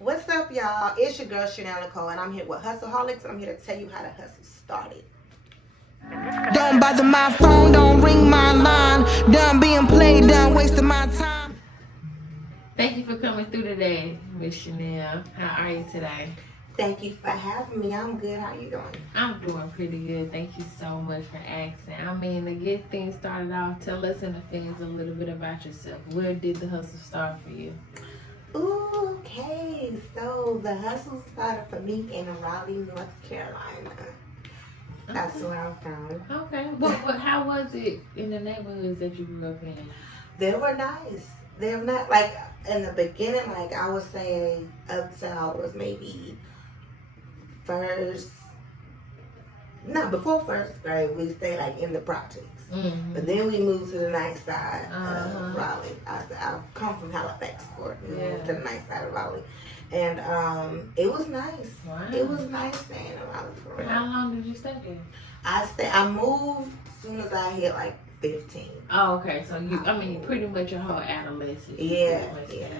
What's up, y'all? It's your girl Shanell Nicole, and I'm here with Hustleholics, and I'm here to tell you how the hustle started. Don't bother my phone, don't ring my line. Done being played, done wasting my time. Thank you for coming through today, Miss Shanell. How are you today? Thank you for having me. I'm good. How you doing? I'm doing pretty good. Thank you so much for asking. I mean, to get things started off, tell us and the fans a little bit about yourself. Where did the hustle start for you? Ooh, okay. So the hustle started for me in Raleigh, North Carolina. That's Okay. where I'm from. Okay. How was it in the neighborhoods that you grew up in? They were nice. They were not like in the beginning. Like I would say, up till I was maybe first. No, before first grade, we stayed like in the projects. Mm-hmm. But then we moved to the nice side Uh-huh. of Raleigh. I've come from Halifax, Florida. We Yeah. moved to the nice side of Raleigh. And it was nice. Wow. It was nice staying in Raleigh for real. How long did you stay there? I moved as soon as I hit like 15. Oh, okay. So pretty much your whole adolescence. you Yeah, pretty much stayed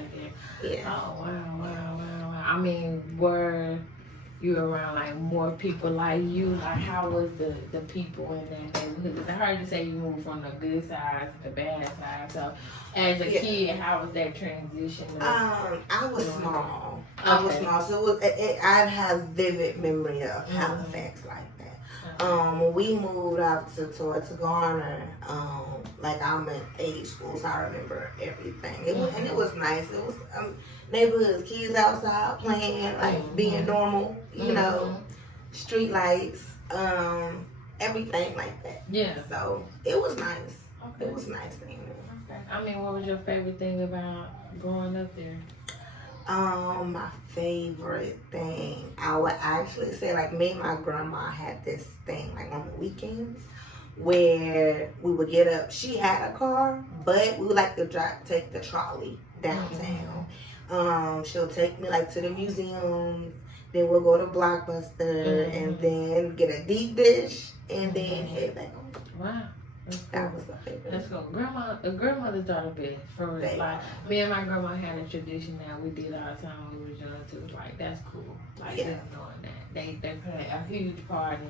there. Yeah. Oh, wow. I mean, were you around like more people like you? Like, how was the people in that neighborhood? Because I heard you say you moved from the good side to the bad side. So, as a kid, how was that transition? I was small. Okay. I was small, so I have vivid memory of Halifax like that. When we moved out towards Garner, like I'm in age school, so I remember everything. And it was nice. It was neighborhoods, kids outside playing, like being normal, you know, street lights, everything like that. Yeah. So it was nice. Okay. It was nice thing. Okay. I mean, what was your favorite thing about growing up there? My favorite thing, I would actually say, like, me and my grandma had this thing, like, on the weekends, where we would get up. She had a car, but we would like to take the trolley downtown. She'll take me, like, to the museums. Then we'll go to Blockbuster, and then get a deep dish, and then head back home. Wow. That's cool. That was my favorite. Let's go. Grandmother's daughter best. For real. Like, me and my grandma had a tradition that we did all the time when we were young too. Like, that's cool. Like, just knowing that. They play a huge part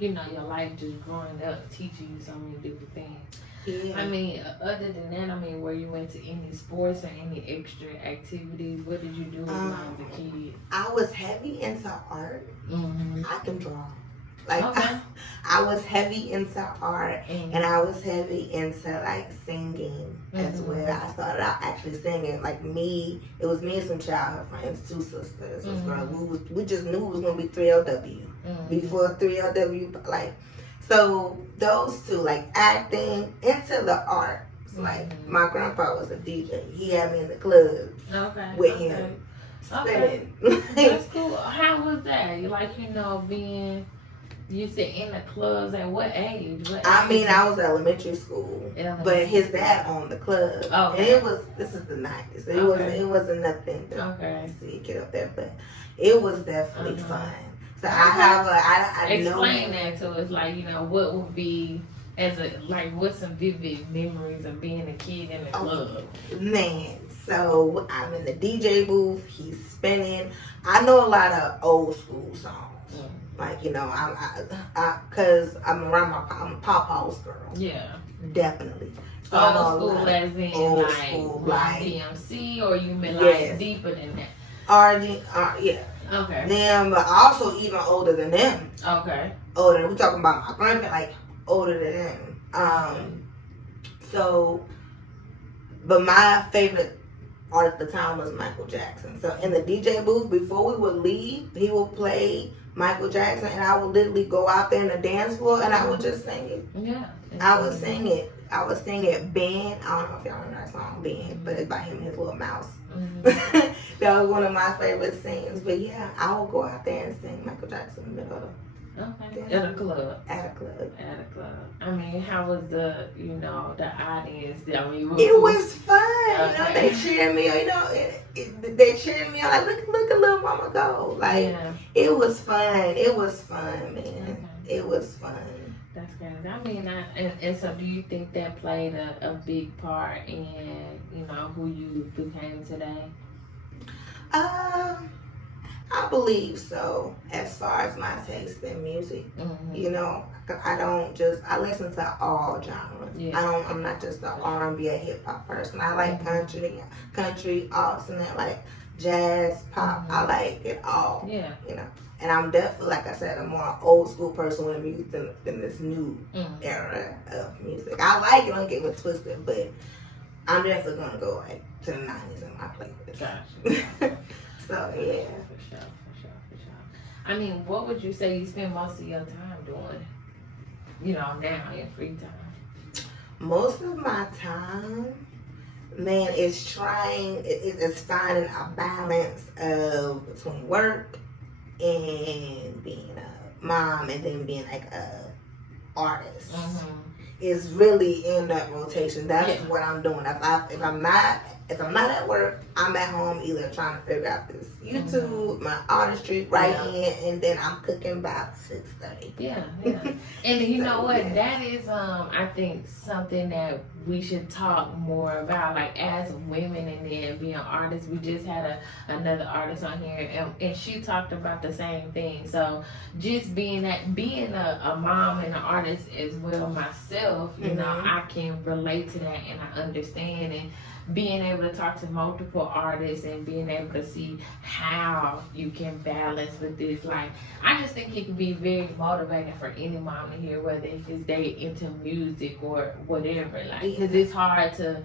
in, your life just growing up, teaching you so many different things. Yeah. I mean, other than that, where you went to any sports or any extra activities, what did you do when you was a kid? I was heavy into art. Mm-hmm. I can draw. Like, okay. I was heavy into art, and I was heavy into, like, singing as well. I started out actually singing. Like, it was me and some childhood friends, 2 sisters, this girl. We just knew it was going to be 3LW. Before 3LW, like, so those two, like, acting, into the art. Like, my grandpa was a DJ. He had me in the clubs with him spinning. That's cool. How was that? Like, being... You said in the clubs at what age? I was elementary school, but his dad owned the club. Okay. And this is the 90s. It wasn't nothing to see get up there, but it was definitely fun. So I explain that to us, like, what would be what's some vivid memories of being a kid in the club? Man, so I'm in the DJ booth, he's spinning. I know a lot of old school songs. Like, cause I'm around I'm a pop house girl. Yeah. Definitely. So old school as in old like school, DMC, or you mean like deeper than that? Yeah. Okay. Them, but also even older than them. Okay. Older. We talking about my grandpa, like older than them. So, but my favorite artist at the time was Michael Jackson. So in the DJ booth, before we would leave, he would play Michael Jackson, and I would literally go out there in the dance floor, and I would just sing it. Yeah. I would sing it. Ben. I don't know if y'all know that song, Ben, but it's by him and his little mouse. That was one of my favorite scenes. But yeah, I would go out there and sing Michael Jackson in the middle of at a club. At a club. I mean, how was the audience? It was fun. They cheered me. They cheered me on. Like, look at little mama go. Like, it was fun. It was fun, man. It was fun. That's good. I mean, and so do you think that played a big part in who you became today? believe so. As far as my taste in music, you know, I listen to all genres. Yeah. I'm not just an R&B or hip hop person. I like country, alternate, like jazz, pop. I like it all. Yeah. You know, and I'm definitely, like I said, a more old school person with music than this new era of music. I like it, don't get it twisted, but I'm definitely gonna go like to the 90s in my playlist. Gotcha. So yeah. For sure. I mean, what would you say you spend most of your time doing? You know, now in free time. Most of my time, man, is finding a balance of between work and being a mom and then being like a artist. Is really in that rotation. That's what I'm doing. If I'm not at work, I'm at home either trying to figure out this YouTube, my artistry, writing, and then I'm cooking by 6:30. Yeah. And you know what? That is, I think, something that we should talk more about. Like, as women and then being artists, we just had another artist on here, and she talked about the same thing. So, just being a mom and an artist as well myself, you know, I can relate to that and I understand. And being able to talk to multiple artists and being able to see how you can balance with this, like, I just think it can be very motivating for any mom to hear, whether it's they into music or whatever, like, because it's hard to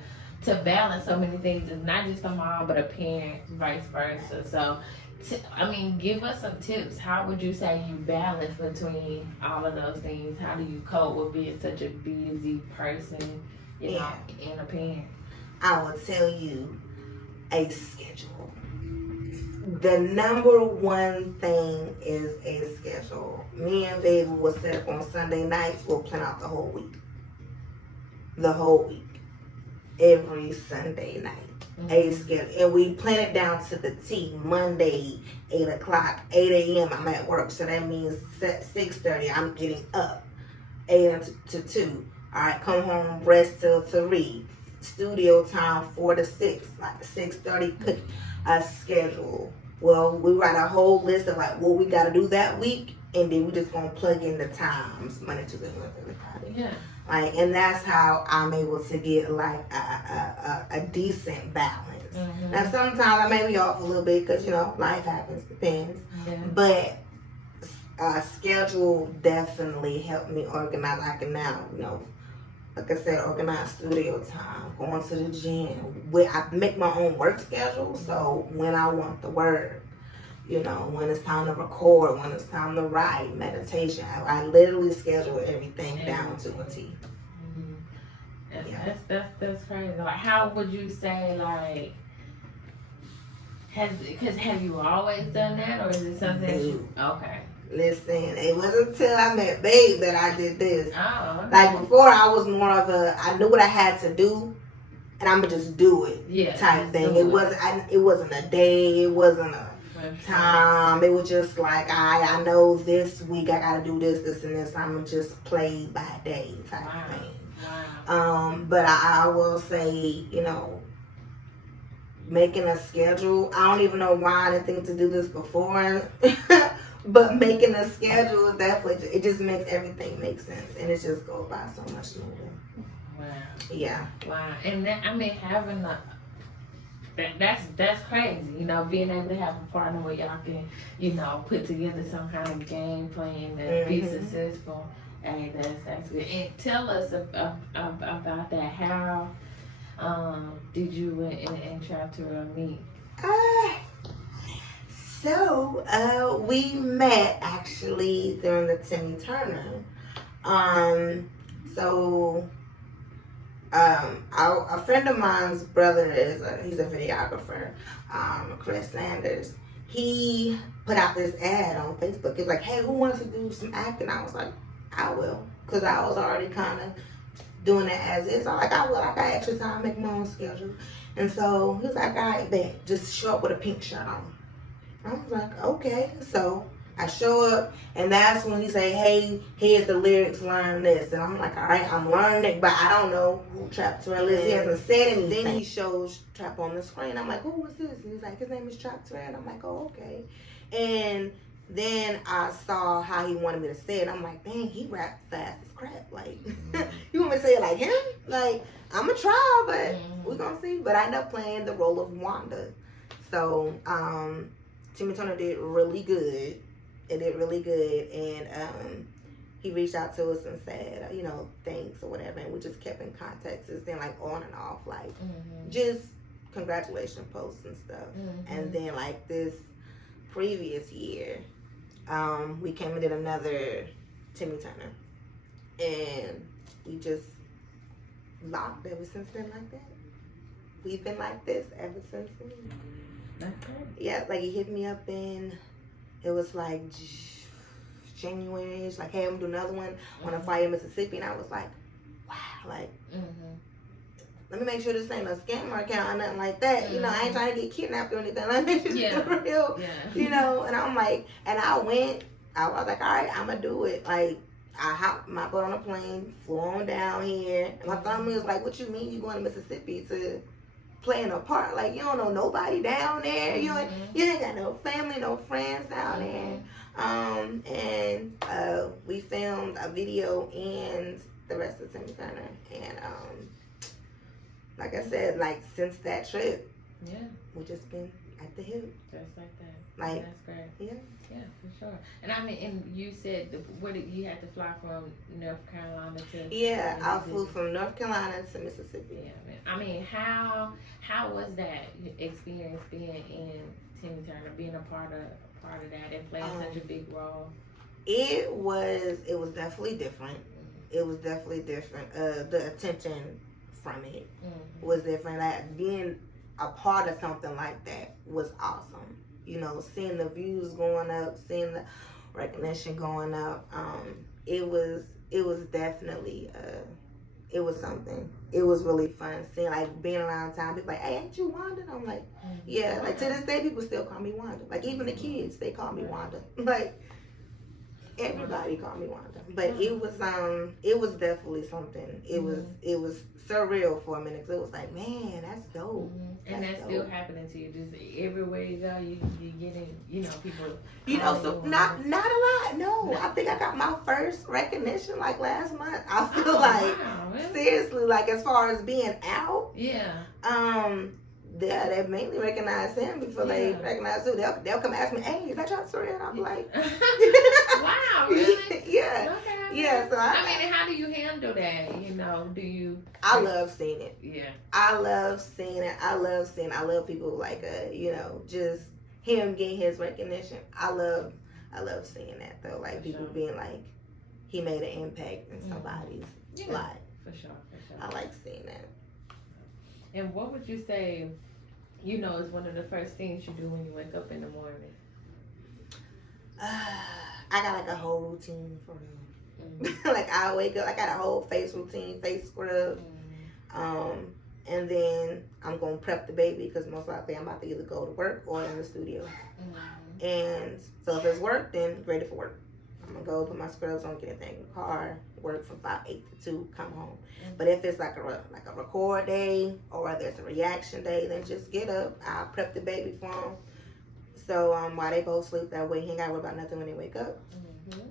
balance so many things. It's not just a mom but a parent, vice versa. So I mean, give us some tips. How would you say you balance between all of those things? How do you cope with being such a busy person, you know, and a parent? I will tell you, a schedule. The number one thing is a schedule. Me and Baby will sit up on Sunday nights. We'll plan out the whole week. Every Sunday night. A schedule. And we plan it down to the T. Monday, 8 o'clock, 8 a.m. I'm at work. So that means 6:30 I'm getting up. 8 to 2. All right, come home, rest till 3. Studio time 4 to 6, like 6:30, cook a schedule. Well, we write a whole list of like what we got to do that week, and then we just gonna plug in the times Monday, Tuesday, Wednesday, Friday. Yeah. Like, and that's how I'm able to get like a decent balance. Now sometimes I may be off a little bit because, you know, life happens, depends. But schedule definitely helped me organize. I can now, you know, like I said, organize studio time, going to the gym. I make my own work schedule, so when I want the work, you know, when it's time to record, when it's time to write, meditation, I literally schedule everything down to a T. That's crazy. Like, how would you say, like, have you always done that, or is it something okay? Listen, it wasn't until I met Babe that I did this. Oh, okay. Like, before, I was more of I knew what I had to do, and I'm gonna just do it type thing. It wasn't a day, it wasn't a time. It was just like, I know this week I gotta do this, and this. I'm gonna just play by day type thing. Wow. But I will say, you know, making a schedule. I don't even know why I didn't think to do this before. But making a schedule is definitely, it just makes everything make sense, and it just goes by so much smoother. Wow. Yeah. Wow. And that, I mean, having that's crazy. You know, being able to have a partner where y'all can, you know, put together some kind of game plan to be successful. Hey, that's good. And tell us about that. How did you and Traptura meet? So, we met actually during the Timmy Turner. A friend of mine's brother he's a videographer, Chris Sanders. He put out this ad on Facebook. He was like, hey, who wants to do some acting? I was like, I will. Because I was already kind of doing it as is. I'm like, I will. I got extra time, make my own schedule. And so he was like, all right, bet. Just show up with a pink shirt on. I was like, okay. So I show up, and that's when he say, hey, here's the lyrics, learn this. And I'm like, all right, I'm learning it, but I don't know who Trap Terrell is. He hasn't said anything. Then he shows Trap on the screen. I'm like, who was this? And he's like, his name is Trap Terrell. And I'm like, oh, okay. And then I saw how he wanted me to say it. I'm like, dang, he raps fast as crap. Like, you want me to say it like him? Like, I'm going to try, but we're going to see. But I ended up playing the role of Wanda. So, Timmy Turner did really good. It did really good. And he reached out to us and said, you know, thanks or whatever. And we just kept in contact. It's been like on and off, like, just congratulations posts and stuff. And then, like, this previous year, we came and did another Timmy Turner, and we just locked ever since then like that. We've been like this ever since then. Okay. Yeah, like he hit me up in, it was like January. It's like, hey, I'm gonna do another one on a fire in Mississippi, and I was like, wow, like, let me make sure this ain't a scammer account or nothing like that. You know, I ain't trying to get kidnapped or anything. Let me just do real. You know, and I'm like, and I was like, all right, I'm gonna do it. Like, I hopped my butt on a plane, flew on down here. And my family was like, what you mean you going to Mississippi to playing a part? Like, you don't know nobody down there. You ain't got no family, no friends down there. And we filmed a video and the rest of Timmy Turner. And like I said, like since that trip, we just been at the hip. Just like that. Like, that's great. Yeah, for sure. And I mean, and you said you had to fly from North Carolina to? Yeah, I flew from North Carolina to Mississippi. Yeah, man. I mean, how was that experience being in Timmy Turner, being a part of that and playing such a big role? It was definitely different. It was definitely different. The attention from it was different. Like, being a part of something like that was awesome. You know, seeing the views going up, seeing the recognition going up. It was definitely it was something. It was really fun seeing, like, being around town. People like, hey, ain't you Wanda? And I'm like, yeah. Like, to this day, people still call me Wanda. Like, even the kids, they call me Wanda. Like, everybody called me Wanda. But it was definitely something. It was surreal for a minute. Cause it was like, man, that's dope. And that's still happening to you. Just everywhere you go, you getting, you know, people. You know, so not a lot. No, I think I got my first recognition like last month. I feel really? Seriously, like as far as being out. Yeah. They mainly recognize him before they recognize who. They'll come ask me, hey, is that Trap Terrell? And I'm like, wow, really? Yeah. Okay. Yeah. So I mean, how do you handle that? You know, do you? I love seeing it. Yeah. I love seeing it. I love people like you know, just him getting his recognition. I love seeing that though. Like people being like, he made an impact in somebody's life. For sure. I like seeing that. And what would you say, you know, is one of the first things you do when you wake up in the morning? I got like a whole routine for real. Like I wake up, I got a whole face routine, face scrub. And then I'm going to prep the baby because most likely I'm about to either go to work or in the studio. And so if it's work, then ready for work. I'm going to go put my scrubs on, get everything in the car, work from about 8 to 2, come home. But if it's like a record day or there's a reaction day, then just get up. I'll prep the baby for them. So while they both sleep, that way he ain't got to worry about nothing when they wake up.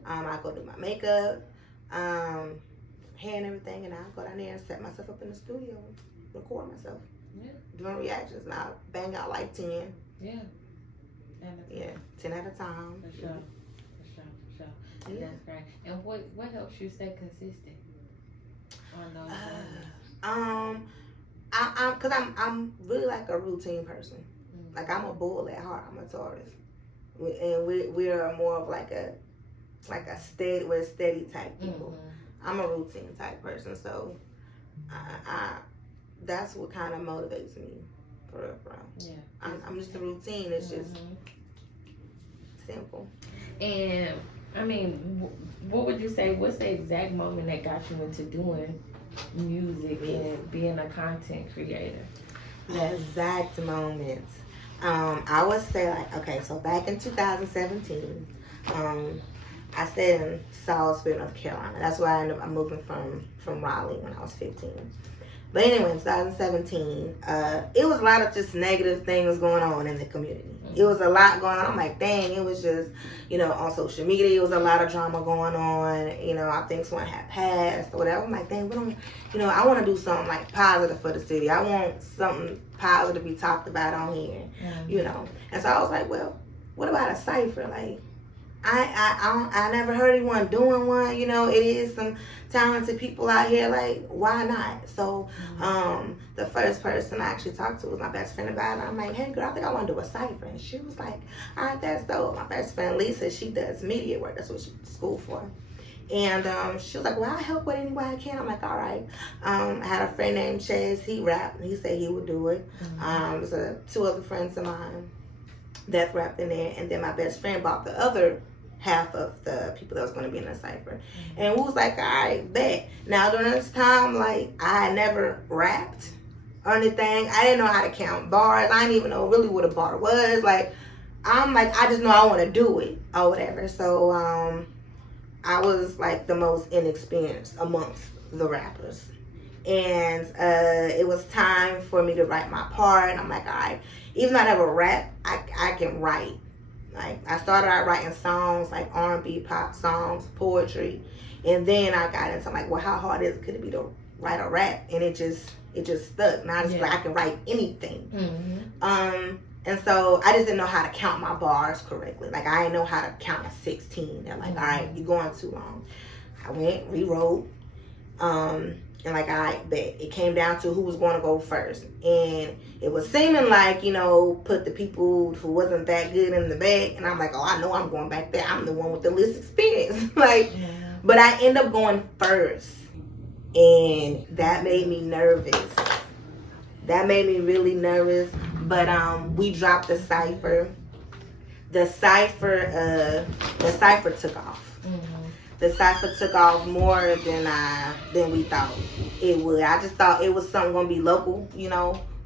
I go do my makeup, hair and everything, and I'll go down there and set myself up in the studio, record myself, doing reactions. And I'll bang out like 10. Yeah. 10 at a time. For sure. Yeah. That's great. And what helps you stay consistent on those Cause I'm really like a routine person. Like I'm a bull at heart. I'm a Taurus, and we're more of like a steady type people. I'm a routine type person, so I that's what kind of motivates me for real. Yeah, I'm just a routine. It's just simple. And I mean, what would you say? What's the exact moment that got you into doing music and being a content creator? The exact moment. I would say like, okay, so back in 2017, I stayed in Salisbury, North Carolina. That's why I ended up moving from Raleigh when I was 15. But anyway, in 2017, it was a lot of just negative things going on in the community. It was a lot going on. I'm like, dang, it was just, on social media, it was a lot of drama going on. I think someone had passed or whatever. I'm like, dang, we don't, I want to do something like positive for the city. I want something positive to be talked about on here, And so I was like, well, what about a cipher? Like, I never heard anyone doing one. It is some talented people out here. Like, why not? So, the first person I actually talked to was my best friend about it. I'm like, hey, girl, I think I want to do a cipher. And she was like, all right, that's dope. My best friend Lisa, she does media work. That's what she's in school for. And she was like, well, I'll help with any way I can. I'm like, all right. I had a friend named Chaz. He rapped. He said he would do it. There's two other friends of mine that rapped in there. And then my best friend bought the other half of the people that was going to be in the cipher. And we was like, all right, bet. Now, during this time, like, I never rapped or anything. I didn't know how to count bars. I didn't even know really what a bar was. Like, I'm like, I just know I want to do it or whatever. So, I was, like, the most inexperienced amongst the rappers. And it was time for me to write my part. And I'm like, all right, even though I never rap, I can write. Like, I started out writing songs, like R&B, pop songs, poetry, and then I got into like, well, how hard could it be to write a rap? And it just stuck. Now I just like I can write anything. And so I just didn't know how to count my bars correctly. Like, I didn't know how to count to 16. They're like, all right, you're going too long. I went, rewrote, and like, all right, bet. It came down to who was going to go first. And it was seeming like, put the people who wasn't that good in the back. And I'm like, oh, I know I'm going back there. I'm the one with the least experience. But I end up going first. And that made me nervous. That made me really nervous. But we dropped the cipher. The cipher took off. The cipher took off more than we thought it would. I just thought it was something gonna be local,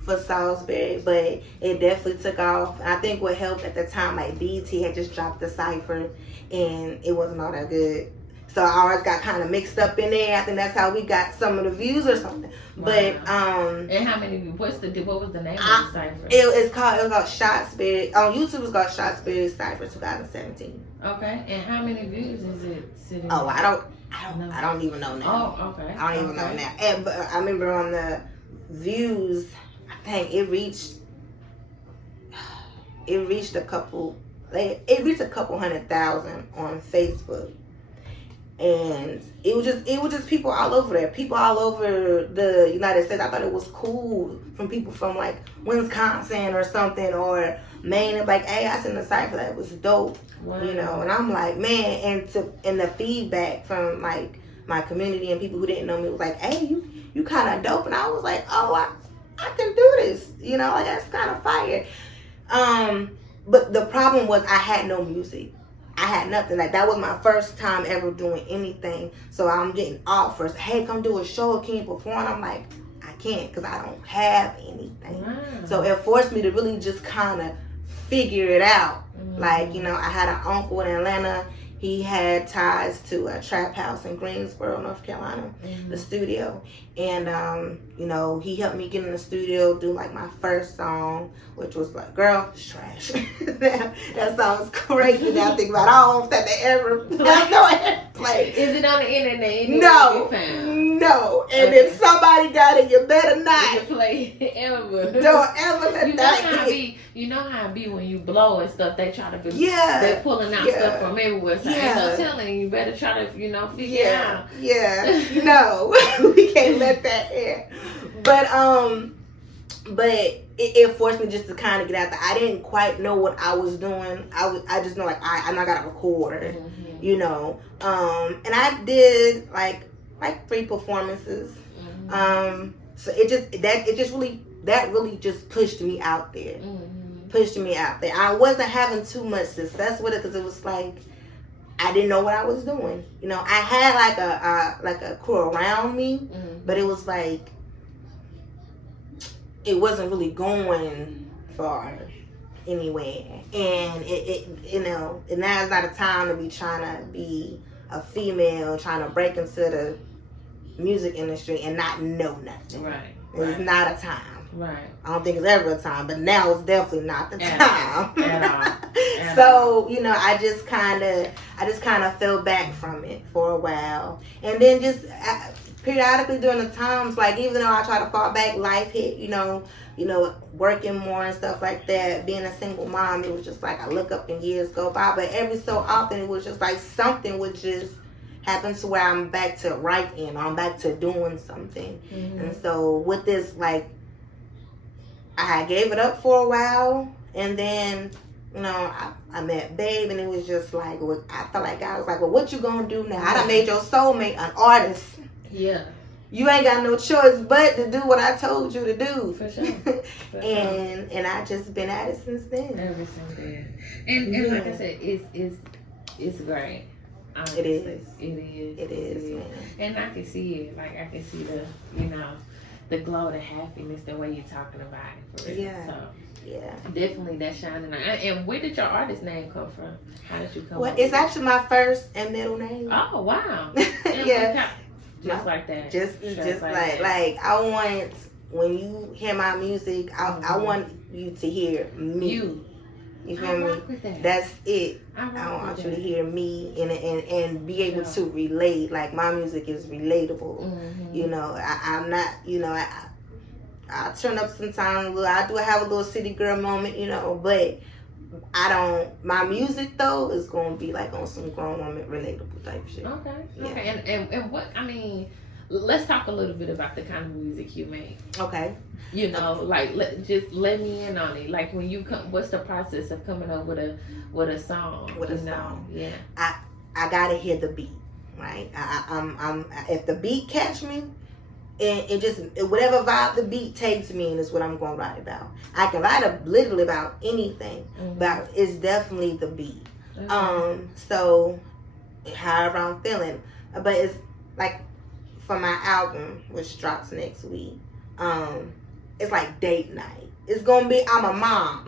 for Salisbury, but it definitely took off. And I think what helped at the time, like BET had just dropped the cipher, and it wasn't all that good. So I always got kind of mixed up in there. I think that's how we got some of the views or something. Wow. But and how many? What was the name of the cipher? It was called Shot Spirit. On YouTube, it's called Shot Spirit Cipher 2017. Okay, and how many views is it sitting? Oh, I don't even know now. Oh, okay. I don't even know now. And but I remember on the views, I think it reached a couple 100,000 on Facebook. And it was just people all over there. People all over the United States. I thought it was cool from people from like Wisconsin or something, or Maine. Like, hey, I seen the cipher, that was dope. Wow. And I'm like, man, and the feedback from like my community and people who didn't know me was like, hey, you kind of dope. And I was like, oh, I can do this. Like, that's kind of fire. But the problem was I had no music. I had nothing. Like, that was my first time ever doing anything. So I'm getting offers. Hey, come do a show. Can you perform? I'm like, I can't, because I don't have anything. Wow. So it forced me to really just kind of figure it out. Mm-hmm. Like, I had an uncle in Atlanta. He had ties to a trap house in Greensboro, North Carolina, the studio. And, he helped me get in the studio, do like my first song, which was like, girl, it's trash. that song's crazy now I think about it. I don't think they ever play. Is it on the internet? No. And if somebody got it, you better not play it ever. Don't ever let that hit. You know how it be when you blow and stuff, they try to be, they're pulling out stuff from everywhere. So ain't no telling, you better try to, figure it out. Yeah. No, we can't let that air. But it forced me just to kind of get out there. I didn't quite know what I was doing. I just know, like, I know I got to record, and I did like 3 performances. So that really just pushed me out there. Pushed me out there. I wasn't having too much success with it because it was like I didn't know what I was doing. I had like a crew around me, but it was like it wasn't really going far. anywhere. And it you know, and now is not a time to be trying to be a female trying to break into the music industry and not know nothing. Right. It's not a time. Right. I don't think it's ever a time, but now it's definitely not the time. At all. So, you know, I just kind of fell back from it for a while. And then just periodically during the times, like, even though I try to fall back, life hit, you know, working more and stuff like that, being a single mom, it was just like I look up and years go by. But every so often, it was just like something would just happen to where I'm back to writing, or I'm back to doing something. And so with this, like, I gave it up for a while, and then, you know, I met Babe, and it was just like, I felt like God was like, well, what you gonna do now? I done made your soulmate an artist. Yeah. You ain't got no choice but to do what I told you to do. For sure. And I just been at it since then. Ever since then. And like I said, it's great. Honestly. It is. It is, man. And I can see it. Like, I can see the, you know, the glow, the happiness, the way you're talking about it. For real. Yeah. So, yeah. Definitely that shining. And where did your artist name come from? How did you come Well, up it's with it? actually my first and middle name. Oh, wow. Yeah. Just like that. Just like like I want, when you hear my music, I want you to hear me. You feel me? That's it. I want you to hear me and be able to relate. Like, my music is relatable. You know, I'm not, you know, I turn up sometimes. I do have a little city girl moment, you know, but my music though is gonna be like on some grown woman relatable type shit. Okay. Yeah. Okay. And what, I mean, let's talk a little bit about the kind of music you make. Okay. You know, like, just let me in on it. Like, when you come, what's the process of coming up with a song? With a song. Yeah. I gotta hear the beat, right? I'm if the beat catch me, and it just, whatever vibe the beat takes me in is what I'm gonna write about. I can write literally about anything, but it's definitely the beat. Okay. So however I'm feeling, but it's like for my album, which drops next week. It's like date night. It's gonna be, I'm a mom,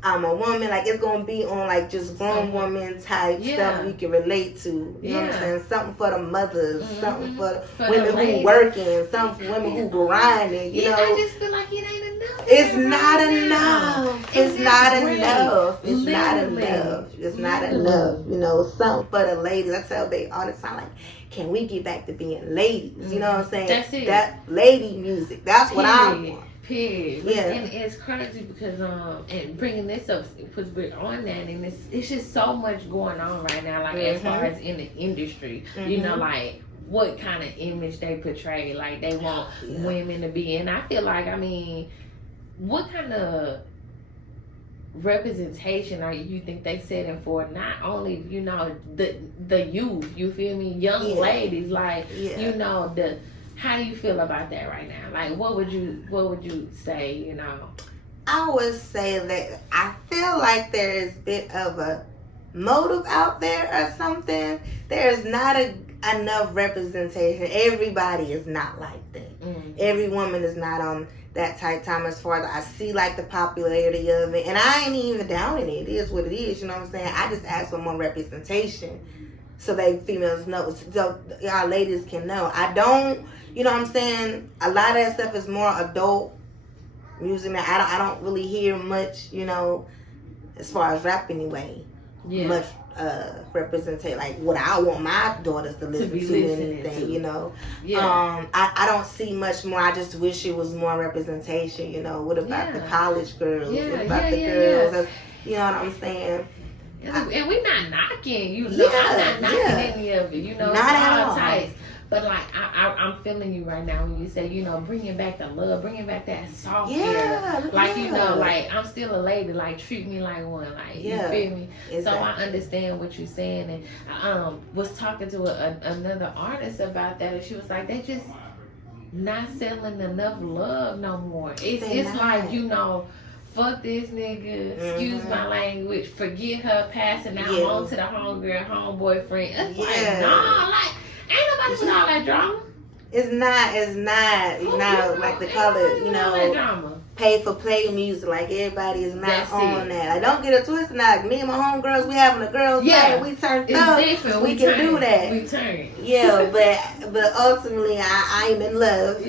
I'm a woman, like, it's gonna be on like just grown woman type stuff we can relate to. You know what I'm saying? Something for the mothers, something for the women who working, something for women who grinding, you know. I just feel like it ain't enough. It's not enough. It's not enough. It's not enough. It's not enough. You know, something for the ladies. I tell they all the time, like, can we get back to being ladies? You know what I'm saying? That's it. That lady music. That's what I want. Period. Yeah. And it's crazy because and bringing this up, because we're on that, and it's just so much going on right now, like, as far as in the industry, you know, like, what kind of image they portray, like, they want women to be. And I feel like, I mean, what kind of representation you think they setting for, not only, you know, the youth, you feel me, young ladies, like, you know, how do you feel about that right now? Like, what would you say, you know? I would say that I feel like there is a bit of a motive out there or something. There's not enough representation. Everybody is not like that. Every woman is not on that type time as far as I see, like, the popularity of it. And I ain't even down in it. It is what it is, you know what I'm saying? I just ask for more representation so they females know, so y'all ladies can know. I don't, you know what I'm saying? A lot of that stuff is more adult music now. I don't really hear much, you know, as far as rap anyway. Much representation, like what I want my daughters to listen to anything, you know. I don't see much more. I just wish it was more representation, you know. What about the college girls? What about the girls? You know what I'm saying? And we're not knocking, you know. I'm not knocking any of it, you know. Not at all. Types. But, like, I'm feeling you right now when you say, you know, bringing back the love, bringing back that soft feeling. Like, you know, like, I'm still a lady, like, treat me like one, like, you feel me? Exactly. So I understand what you're saying. And I was talking to another artist about that, and she was like, they just not selling enough love no more. It's like, you know, fuck this nigga, excuse my language, forget her, passing out home to the homegirl, homeboyfriend. It's like, nah, like, ain't nobody with all that drama. It's not, you know, like the color, you know. pay for play music. Like everybody is not That's on it. that. Like don't get it twisted. Now, like me and my homegirls, we having a girls' night. We turned It's up. different. We can do that. We turn. Yeah, but ultimately I am in love,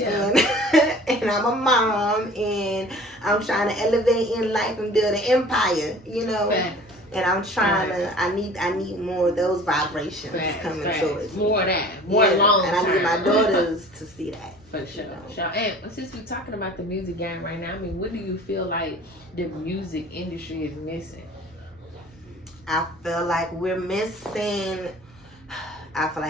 and I'm a mom, and I'm trying to elevate in life and build an empire. You know. Fact. And I'm trying to. I need more of those vibrations coming towards me. More of that. More long term. And I need my daughters to see that. For sure. And since we're talking about the music game right now, I mean, what do you feel like the music industry is missing? I feel like we're missing. I feel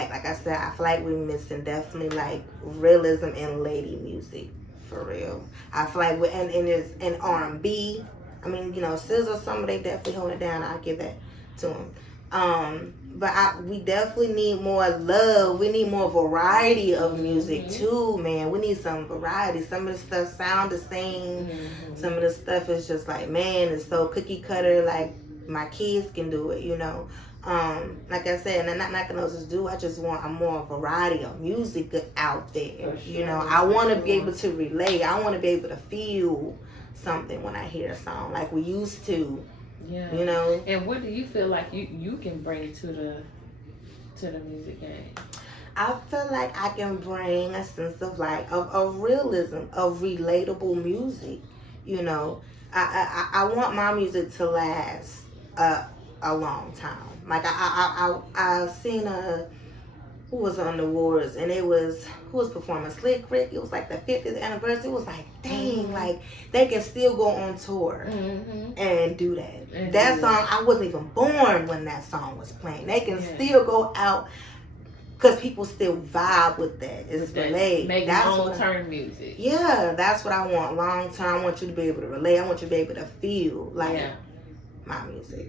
like we're missing definitely like realism in lady music, for real. I feel like we're and R&B. I mean, you know, SZA, some of they definitely hold it down. I'll give that to them. But we definitely need more love. We need more variety of music too, man. We need some variety. Some of the stuff sound the same. Some of the stuff is just like, man, it's so cookie cutter. Like my kids can do it, you know. Like I said, and I'm not knocking those do. I just want a more variety of music out there. Sure, you know, I want to be able to relate. I want to be able to feel something when I hear a song like we used to. Yeah. You know. And what do you feel like you can bring to the music game? I feel like I can bring a sense of like of realism, of relatable music. You know, I want my music to last a long time. Like I seen who was on the awards, and it was who was performing Slick Rick. It was like the 50th anniversary. It was like, dang, like they can still go on tour and do that. That song, I wasn't even born when that song was playing. They can still go out because people still vibe with that. It's relate. Make long-term music. Yeah, that's what I want. Long term, I want you to be able to relate. I want you to be able to feel like my music.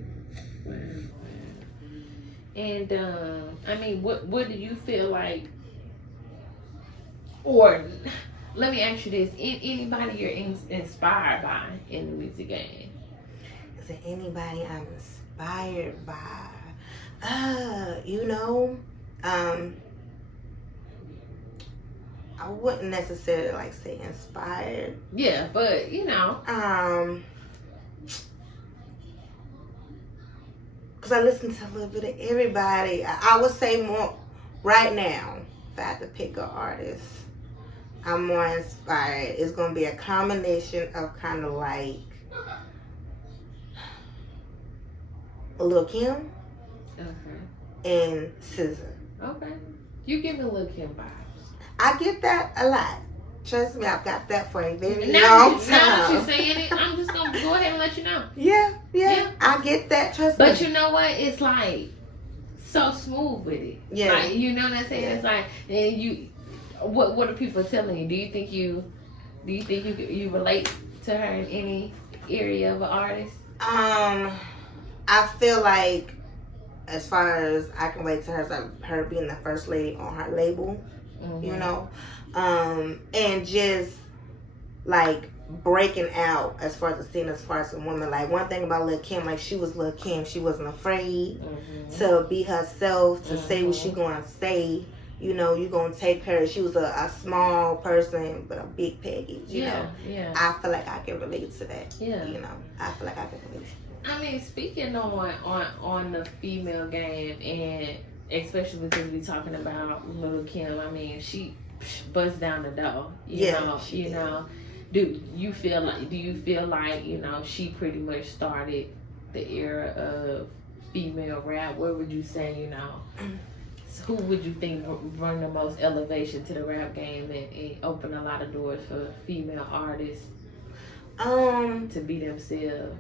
And I mean, what do you feel like? Or let me ask you this: anybody you're inspired by in the music game? Is there anybody I'm inspired by? You know, I wouldn't necessarily like say inspired. Yeah, but you know, because I listen to a little bit of everybody. I would say more right now. If I had to pick an artist, I'm more inspired. It's gonna be a combination of kind of like Lil' Kim and SZA. Okay, you give me Lil' Kim vibes. I get that a lot. Trust me, I've got that for a very long time. Now that you're saying it, I'm just gonna go ahead and let you know. Yeah. I get that. Trust me. But you know what? It's like so smooth with it. Yeah. Like, you know what I'm saying? Yeah. It's like, and you, what are people telling you? Do you think you relate to her in any area of an artist? I feel like as far as I can relate to her, as her being the first lady on her label, you know. And just like breaking out as far as the scene, as far as a woman. Like one thing about Lil' Kim, like she was Lil' Kim. She wasn't afraid to be herself, to say what she gonna say. You know, you gonna take her. She was a small person, but a big package. You know, I feel like I can relate to that. Yeah, you know, I feel like I can relate to that. I mean, speaking on the female game, and especially because we talking about Lil' Kim, I mean, she bust down the door. You know. Do you feel like you know she pretty much started the era of female rap? Where would you say, you know, who would you think bring the most elevation to the rap game and open a lot of doors for female artists to be themselves?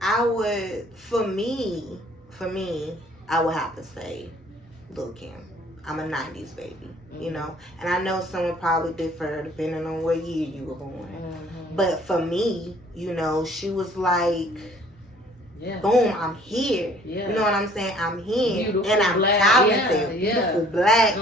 I would, for me, I would have to say Lil' Kim. I'm a 90s baby, you know, and I know some would probably differ depending on what year you were born. But for me, you know, she was like, boom, I'm here. You know what I'm saying? I'm here. Beautiful, and I'm black, talented. Beautiful, black,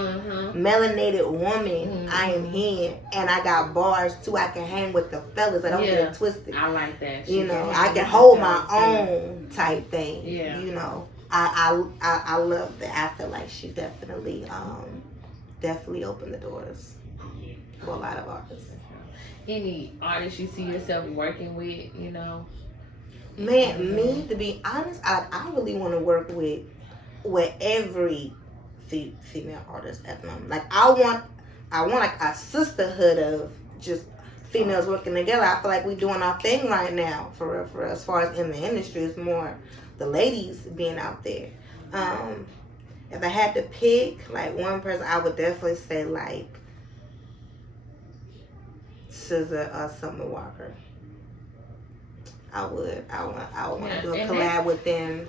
melanated woman. I am here. And I got bars too. I can hang with the fellas. I don't get twisted. I like that. You know, I can hold my own type thing. You know. I love that. I feel like she definitely opened the doors for a lot of artists. any artists you see yourself working with, you know? Man, me, to be honest, I really want to work with every female artist at the moment. Like, I want like a sisterhood of just females working together. I feel like we're doing our thing right now, for real, for real. As far as in the industry, it's more the ladies being out there. If I had to pick like one person, I would definitely say like SZA or Summer Walker. I would want to do a collab with them.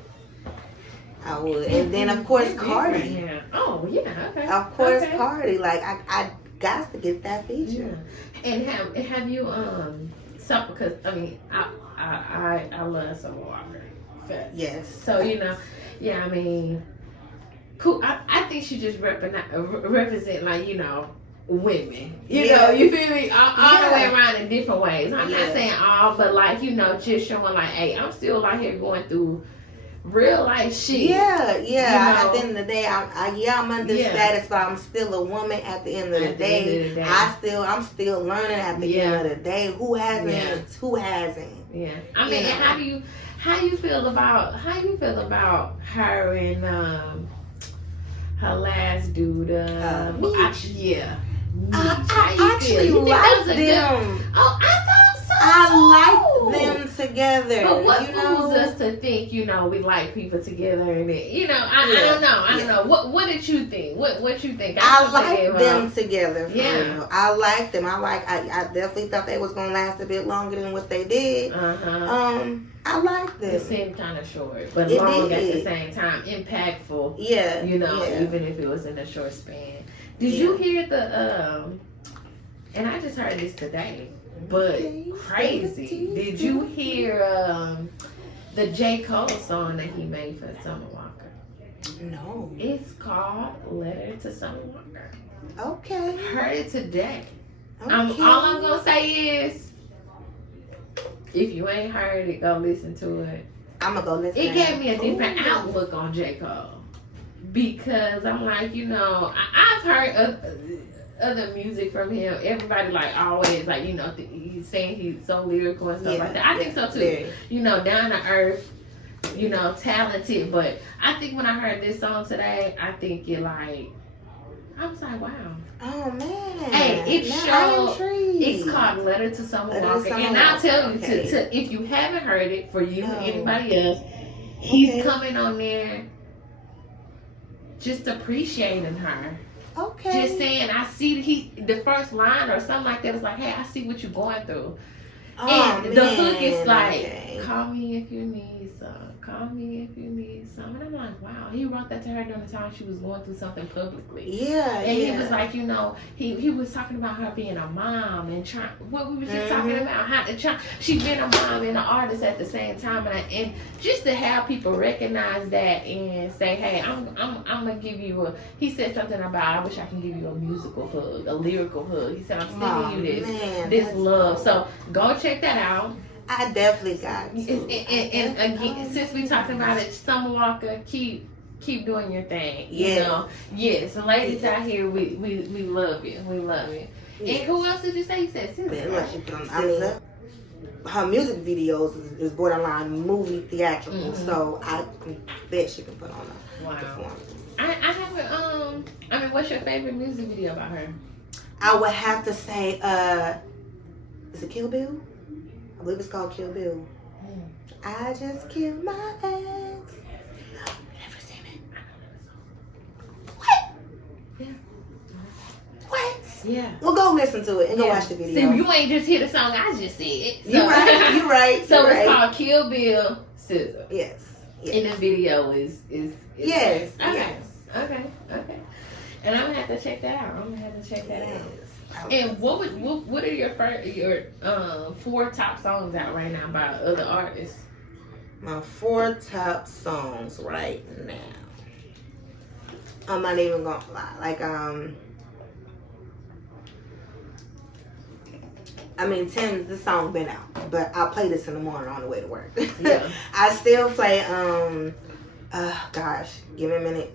I would. And then of course Cardi. Yeah. Oh yeah, okay. Of course Cardi. Like I got to get that feature. Yeah. And have you some, because I mean I love Summer Walker. Yes. So you know, yeah, I mean, cool. I think she just represent like, you know, women. You know, you feel me? All the way around in different ways. I'm not saying all, but like, you know, just showing like, hey, I'm still out here going through real life shit. Yeah. You know? At the end of the day, I'm under status, but I'm still a woman. At the end of the day, I'm still learning. At the end of the day, who hasn't? Who hasn't? Yeah. I mean, and how you feel about her and her last dude? I actually like them. Oh, I thought so. I like them together. But what fools us to think, you know, we like people together and it, you know, I don't know. What did you think? What you think? I like them together. Yeah. I like them. I definitely thought they was gonna last a bit longer than what they did. I like them. It seemed kind of short, but long at the same time, impactful. Yeah. You know, even if it was in a short span. Did you hear and I just heard this today, but crazy. Did you hear the J. Cole song that he made for Summer Walker? No. It's called Letter to Summer Walker. Okay. Heard it today. Okay. All I'm going to say is, if you ain't heard it, go listen to it. I'm going to go listen. It gave me a different outlook on J. Cole. Because I'm like, you know, I've heard other music from him. Everybody like always like, you know, he's saying he's so lyrical and stuff like that. I think so too. Yeah. You know, down to earth, you know, talented. But I think when I heard this song today, I think I was like, wow. Oh man. Hey, it showed. It's called Letter to Summer Walker. And I'll tell you, to if you haven't heard it, for you or anybody else, he's coming on there just appreciating her. Okay. Just saying, I see the first line or something like that was like, hey, I see what you're going through. And the hook is like, call me if you need some. Call me if you need some. And I'm like, wow, he wrote that to her during the time she was going through something publicly. Yeah. And he was like, you know, he was talking about her being a mom and trying, what we were just talking about, how to try, she's been a mom and an artist at the same time. And just to have people recognize that and say, hey, I'm gonna give you he said something about, I wish I can give you a musical hug, a lyrical hug. He said, I'm sending you this love. So go check that out. I definitely got to. And again, since we talking about it, Summer Walker, keep doing your thing. Yeah. You know? Yes, the ladies out here, we love you. We love you. Yes. And who else did you say? You said SZA. Her music videos is borderline movie theatrical, so I bet she can put on a performance. I haven't. I mean, what's your favorite music video about her? I would have to say, is it Kill Bill? I believe it's called Kill Bill. I just killed my ex. Never seen it. What? Yeah. What? Yeah. Well, go listen to it and go watch the video. See, you ain't just hear the song. I just said it. So. You're right. So it's called Kill Bill SZA. Yes. And the video is yes. Okay. And I'm gonna have to check that out. And what are your 4 top songs out right now by other artists? My 4 top songs right now. I'm not even gonna lie. Like I mean, this song been out, but I'll play this in the morning on the way to work. Yeah. I still play gosh, give me a minute.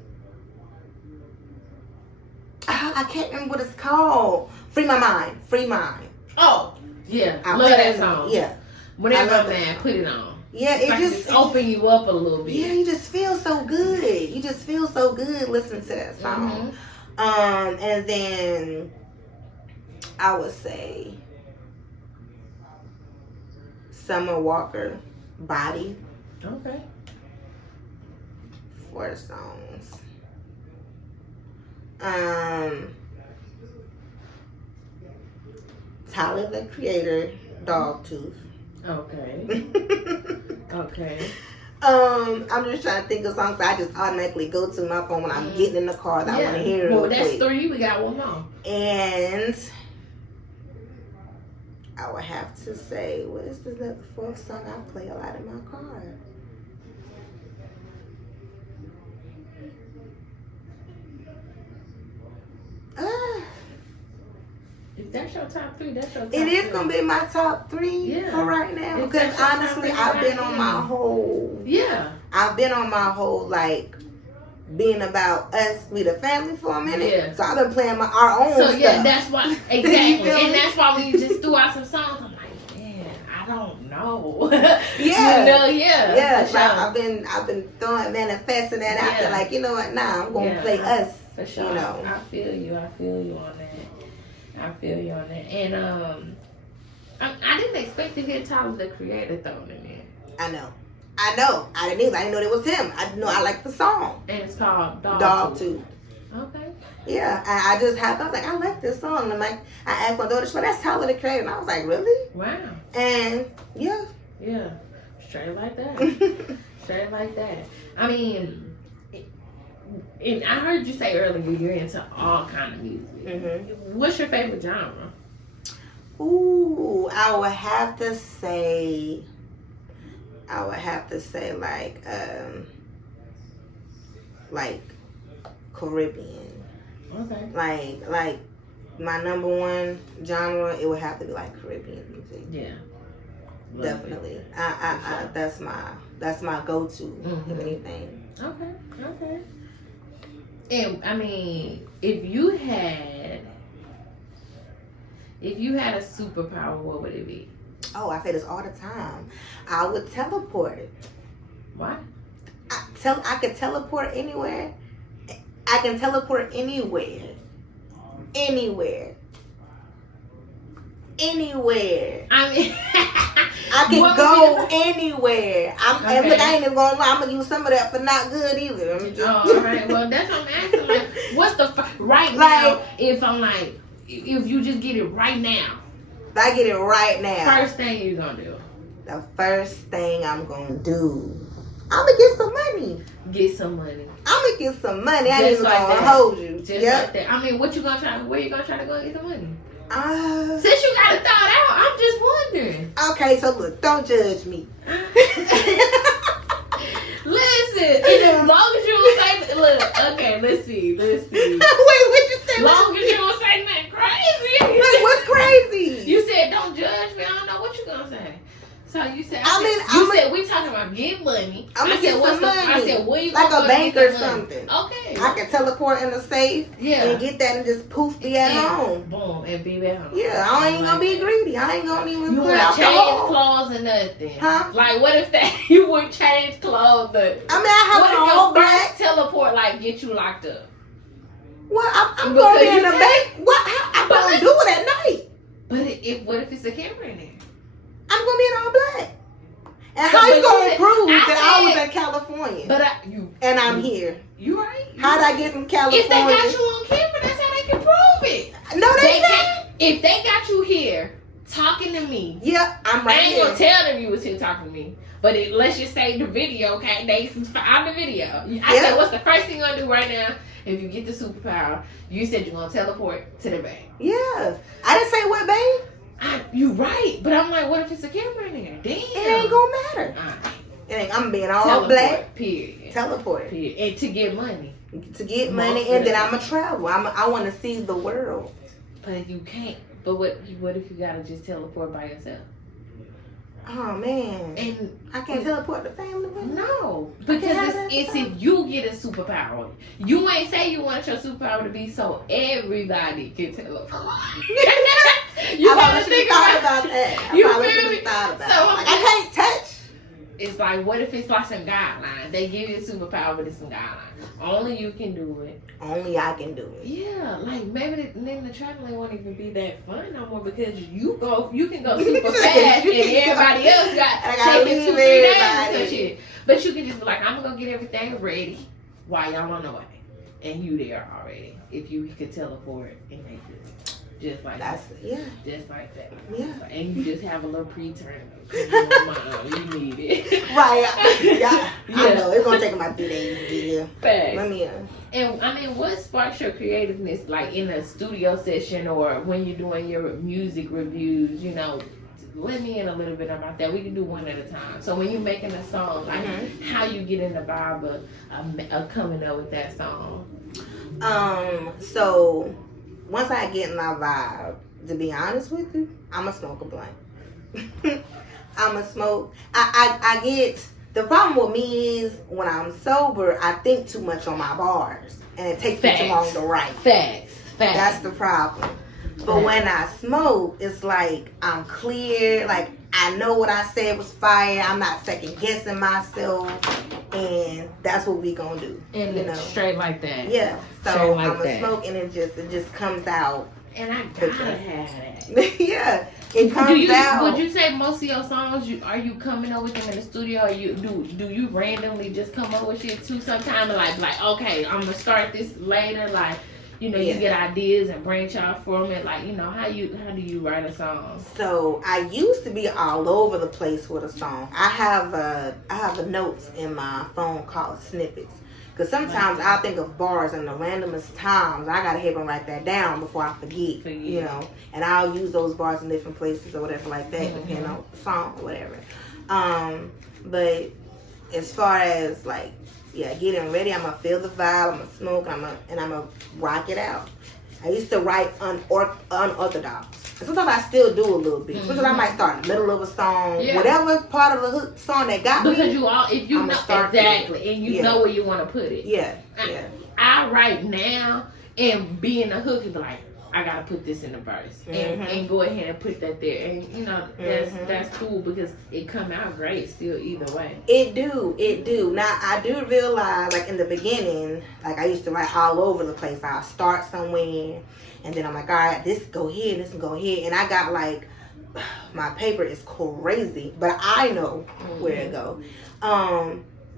I can't remember what it's called. Free My Mind. Oh, Yeah, I love play that song. Yeah. Whenever I love I'm that mad, song. put it on. Yeah, it like just open you up a little bit. Yeah, you just feel so good. You just feel so good listening to that song. And then I would say Summer Walker, Body. Okay. For the songs. Tyler the Creator, Dogtooth. Okay. Okay. I'm just trying to think of songs that I just automatically go to my phone when I'm getting in the car that I want to hear. Well, that's quick. 3. We got one more. And I would have to say, what is the fourth song I play a lot in my car? If that's your top 3, that's your top 3. It is going to be my top 3 for right now. Because honestly, I've been on my whole... Yeah. I've been on my whole, like, being about us, we the family for a minute. Yeah. So I've been playing our own stuff. So, yeah, that's why... Exactly. And that's why when you just threw out some songs, I'm like, man, I don't know. Yeah. You know, yeah. Sure. I've been manifesting that out there. Like, you know what? Nah, I'm going to play us. For sure. You know. I feel you on that. And I didn't expect to hear Tyler the Creator thrown in there. I know. I didn't either. I didn't know it was him. I know I like the song. And it's called Dogtooth. Okay. Yeah. I just happened. I was like, I like this song. And I'm like, I asked my daughter, well, that's Tyler the Creator. And I was like, really? Wow. And yeah. Yeah. Straight like that. Straight like that. I mean, and I heard you say earlier you're into all kind of music. Mm-hmm. What's your favorite genre? Ooh, I would have to say like Caribbean. Okay. Like my number one genre, it would have to be like Caribbean music. Yeah. Definitely. That's my go-to if anything. Okay. And I mean, if you had a superpower, what would it be? Oh, I say this all the time. I would teleport. Why? I could teleport anywhere. I can teleport anywhere. Anywhere. I mean, I can go anywhere. And look, I ain't even gonna lie. I'm gonna use some of that for not good either. All right. Well, that's what I'm asking. Like, what's the now? If I'm like, if you just get it right now. If I get it right now. First thing you're gonna do. The first thing I'm gonna do. I'm gonna get some money. Get some money. I'm gonna get some money. I ain't even gonna hold you. Just like that. I mean, where you gonna try to go and get the money? Since you got it thought out, I'm just wondering. Okay, so look, don't judge me. Listen, as long as you don't say, look, okay, let's see. Wait, what you say? As long as you don't say nothing crazy. Wait, what's crazy? You said don't judge me. I don't know what you gonna say. So you said, you said we talking about getting money. I'm gonna get some money. I said, where you like a bank or something. Okay. I can teleport in the safe. Yeah. And get that and just poof, be at home. Boom, and be at home. Yeah, I ain't gonna be greedy. I ain't gonna even you wouldn't change clothes or nothing. Huh? Like, what if that you would change clothes? I mean, I have an all black teleport like get you locked up. Well, I'm gonna be in the bank. What? I'm gonna do it at night. But what if it's a camera in there? I'm gonna be in all black. And so how you gonna prove that I was in California? And I'm here. You right. How'd I get from California? If they got you on camera, that's how they can prove it. No, they can't. If they got you here talking to me. Yep, I'm right here. I ain't gonna tell them you was here talking to me. But let's just say the video, okay? They found the video. I said, what's the first thing you're gonna do right now if you get the superpower? You said you're gonna teleport to the bank. Yeah. I didn't say what bank. You right, but I'm like, what if it's a camera in there? Damn. It ain't gonna matter. I'm being all black. Period. Teleport. Period. And to get money. And then I'ma travel. I want to see the world. But you can't. But what if you gotta just teleport by yourself? Oh man. And I can't teleport the family with me? no, because it's if you get a superpower. You ain't say you want your superpower to be so everybody can teleport. You gotta think about that. You probably feel should me? have thought about So, it. Like, I can't touch. It's like, what if it's like some guidelines? They give you a superpower, but it's some guidelines. Only you can do it. Only I can do it. Yeah, like maybe then the traveling won't even be that fun no more because you can go super fast and everybody else got taking 2-3 days and shit. But you can just be like, I'm gonna go get everything ready while y'all on the way, and you there already. If you could teleport and make it just like that. Just like that. Yeah. And you just have a little pre-turn. You need it. Right. Yeah. I know. It's going to take about 3 days to get here. Facts. Let me And I mean, what sparks your creativeness, like in a studio session or when you're doing your music reviews, you know, let me in a little bit about that. We can do one at a time. So when you're making a song, like how you get in the vibe of coming up with that song. So once I get in my vibe, to be honest with you, I'm a smoke a blunt. I'm a smoke. I get, the problem with me is when I'm sober, I think too much on my bars. And it takes me too long to write. Facts. That's the problem. But when I smoke, it's like I'm clear. Like I know what I said was fire. I'm not second guessing myself. And that's what we gonna do. And you know? Straight like that. Yeah. So Straight like I'm a smoke and it just comes out. And I gotta have that. Yeah. It comes out. Would you say most of your songs, are you coming up with them in the studio, or you do you randomly just come up with shit too sometimes? Like okay, I'm gonna start this later. Like, you know, you get ideas and branch out from it. Like, you know, how do you write a song? So I used to be all over the place with a song. I have a notes in my phone called snippets. Because sometimes I'll think of bars in the randomest times. I gotta even write that down before I forget. You know, and I'll use those bars in different places or whatever like that, depending on the song or whatever. But as far as like, getting ready, I'm gonna feel the vibe. I'm gonna smoke. I'm gonna rock it out. I used to write unorthodox. And sometimes I still do a little bit. Sometimes I might start in the middle of a song, whatever part of the hook song that got me. Because if you know exactly, and you know where you want to put it. I write now and be in the hook and be like, I gotta put this in the verse and go ahead and put that there, and you know that's cool because it come out great still either way. It do. Now I do realize, like in the beginning, like I used to write all over the place. I'll start somewhere, and then I'm like, all right, this go here, this go here, and I got like my paper is crazy, but I know where to go.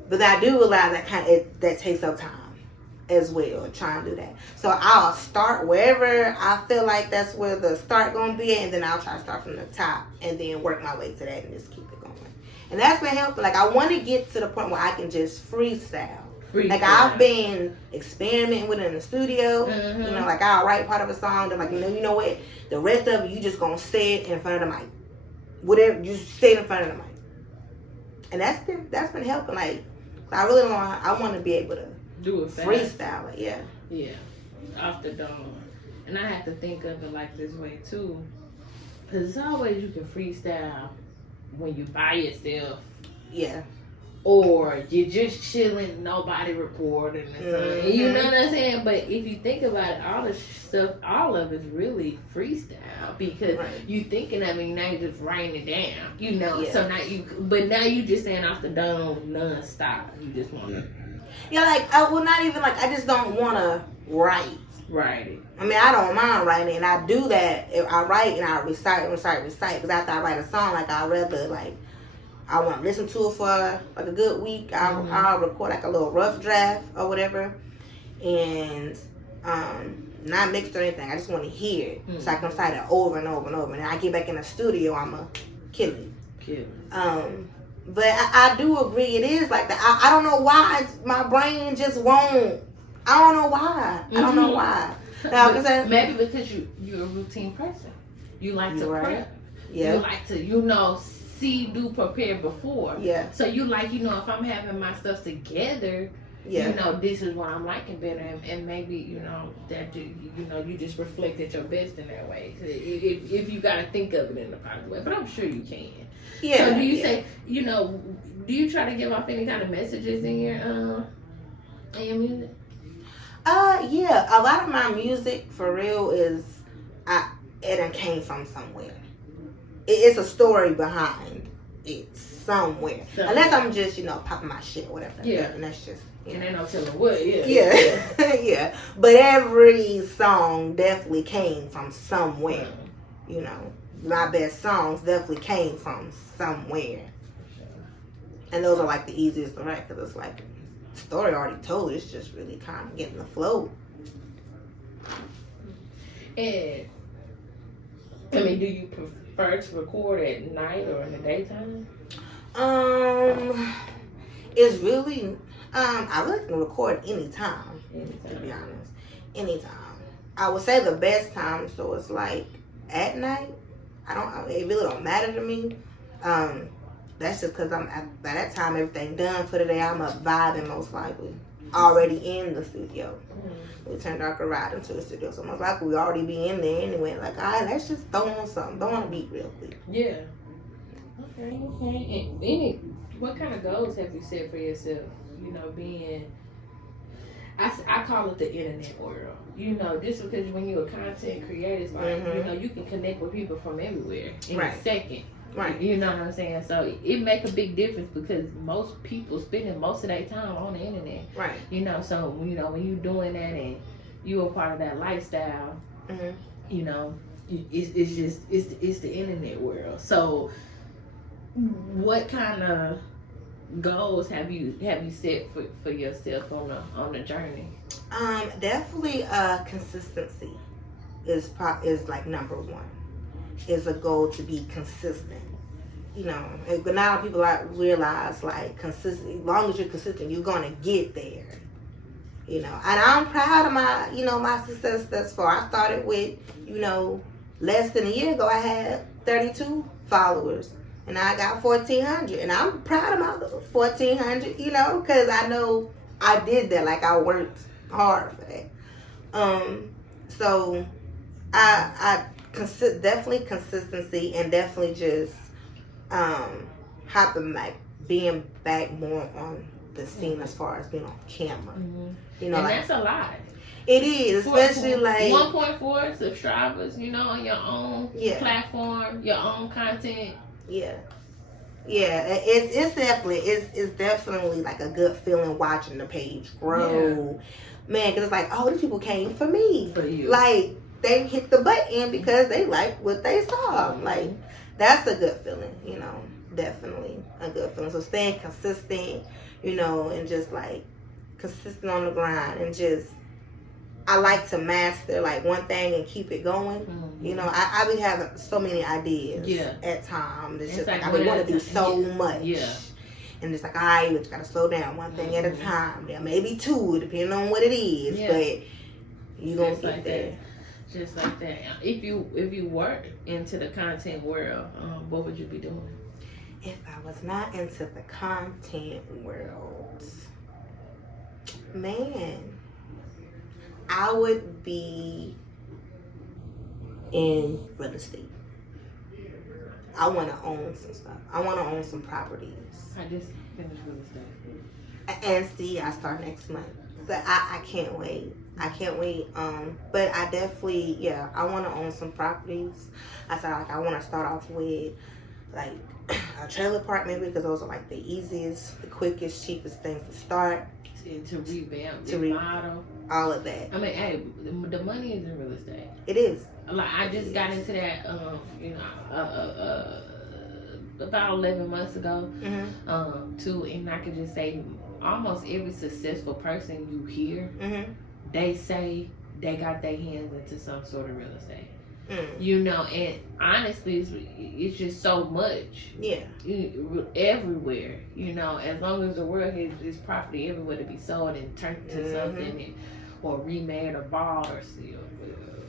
But I do realize that takes up time as well, trying to do that. So I'll start wherever I feel like that's where the start gonna be at, and then I'll try to start from the top and then work my way to that and just keep it going. And that's been helpful. Like I want to get to the point where I can just freestyle. Like I've been experimenting with it in the studio. You know, like I'll write part of a song, then like, you know what? The rest of it, you just gonna say it in front of the mic. Whatever, you say it in front of the mic. And that's been helping. Like I really want to be able to do it fast. Freestyle it, yeah, off the dome. And I have to think of it like this way too, because it's always you can freestyle when you by yourself, or you're just chilling, nobody recording, you know what I'm saying? But if you think about it, all the stuff, all of it's really freestyle because you thinking of it, now you're just writing it down, you know. So now you just saying off the dome non-stop. You just want to. Yeah, like, not even like, I just don't want to write. It. I mean, I don't mind writing, and I do that. If I write and I recite, because after I write a song, like, I'd rather, like, I want to listen to it for, like, a good week. I'll record, like, a little rough draft or whatever, and not mixed or anything. I just want to hear it, so I can recite it over and over and over. And then I get back in the studio, I'm going to kill it. But I do agree, it is like that. I don't know why my brain just won't. I don't know why. I don't know why. Maybe because you're a routine person. You like to prep. Yeah. You like to, see, do, prepare before. Yeah. So you like, if I'm having my stuff together, you know, this is what I'm liking better, and maybe, you know, that you just reflected your best in that way. If you got to think of it in a positive way, but I'm sure you can. Yeah. So do you say, you know, do you try to give off any kind of messages in your music? Yeah. A lot of my music, for real, is it came from somewhere. It's a story behind it somewhere. Unless I'm just, you know, popping my shit or whatever. Yeah. And that's just, you know. And ain't no telling what. Yeah. Yeah. But every song definitely came from somewhere. You know, my best songs definitely came from somewhere. And those are like the easiest to write because it's like the story already told. It's just really kind of getting the flow. And I mean, do you prefer to record at night or in the daytime? It's really I really can record anytime. To be honest, anytime. I would say the best time, so it's like at night. It really don't matter to me. That's just because by that time everything done for the day. I'm up vibing most likely. Already in the studio. We turned our garage into a studio, so most likely we already be in there anyway. Like, all right, let's just throw on something. Throw on a beat real quick. Yeah. Okay. And what kind of goals have you set for yourself? You know, being, I call it the internet world. You know, just because when you're a content creator, it's like, you know, you can connect with people from everywhere in a second. Right. You know what I'm saying? So it make a big difference because most people spending most of their time on the internet. Right. You know, so, you know, when you doing that and you a part of that lifestyle, you know, it's the internet world. So what kind of goals have you set for yourself on the journey? Definitely consistency is like number one. Is a goal to be consistent. You know, but now people realize like consistent. As long as you're consistent, you're gonna get there. You know, and I'm proud of my, you know, my success thus far. I started with, you know, less than a year ago. I had 32 followers, and I got 1,400, and I'm proud of my 1,400. You know, because I know I did that. Like I worked hard for that. So I definitely consistency and definitely just hopping back, being back more on the scene as far as being on camera. You know, and like, that's a lot. It is, especially like 1.4 subscribers. You know, on your own platform, your own content. Yeah. It's definitely like a good feeling watching the page grow, man. Because it's like, oh, these people came for me, for you, like. They hit the button because they like what they saw. Like, that's a good feeling, you know. Definitely a good feeling. So staying consistent, you know, and just like consistent on the grind, and just I like to master like one thing and keep it going. You know, I be having so many ideas at times. It's just like I want to do so much. And it's like, all right, you gotta slow down one thing at a time. There may be two, depending on what it is, but you gonna get like there. Just like that. If you work into the content world, what would you be doing? If I was not into the content world, man, I would be in real estate. I want to own some stuff. I want to own some properties. I just finished real estate. And see, I start next month. But I can't wait. But I definitely, I want to own some properties. I want to start off with like a trailer park maybe, because those are like the easiest, the quickest, cheapest things to start. To revamp, to remodel, all of that. I mean, hey, the money is in real estate. It is. Like I just got into that, about 11 months ago, too, and I could just say almost every successful person you hear, they say they got their hands into some sort of real estate. You know, and honestly, it's just so much. Everywhere. You know, as long as the world has this property everywhere to be sold and turned into something, or remade or bought or still,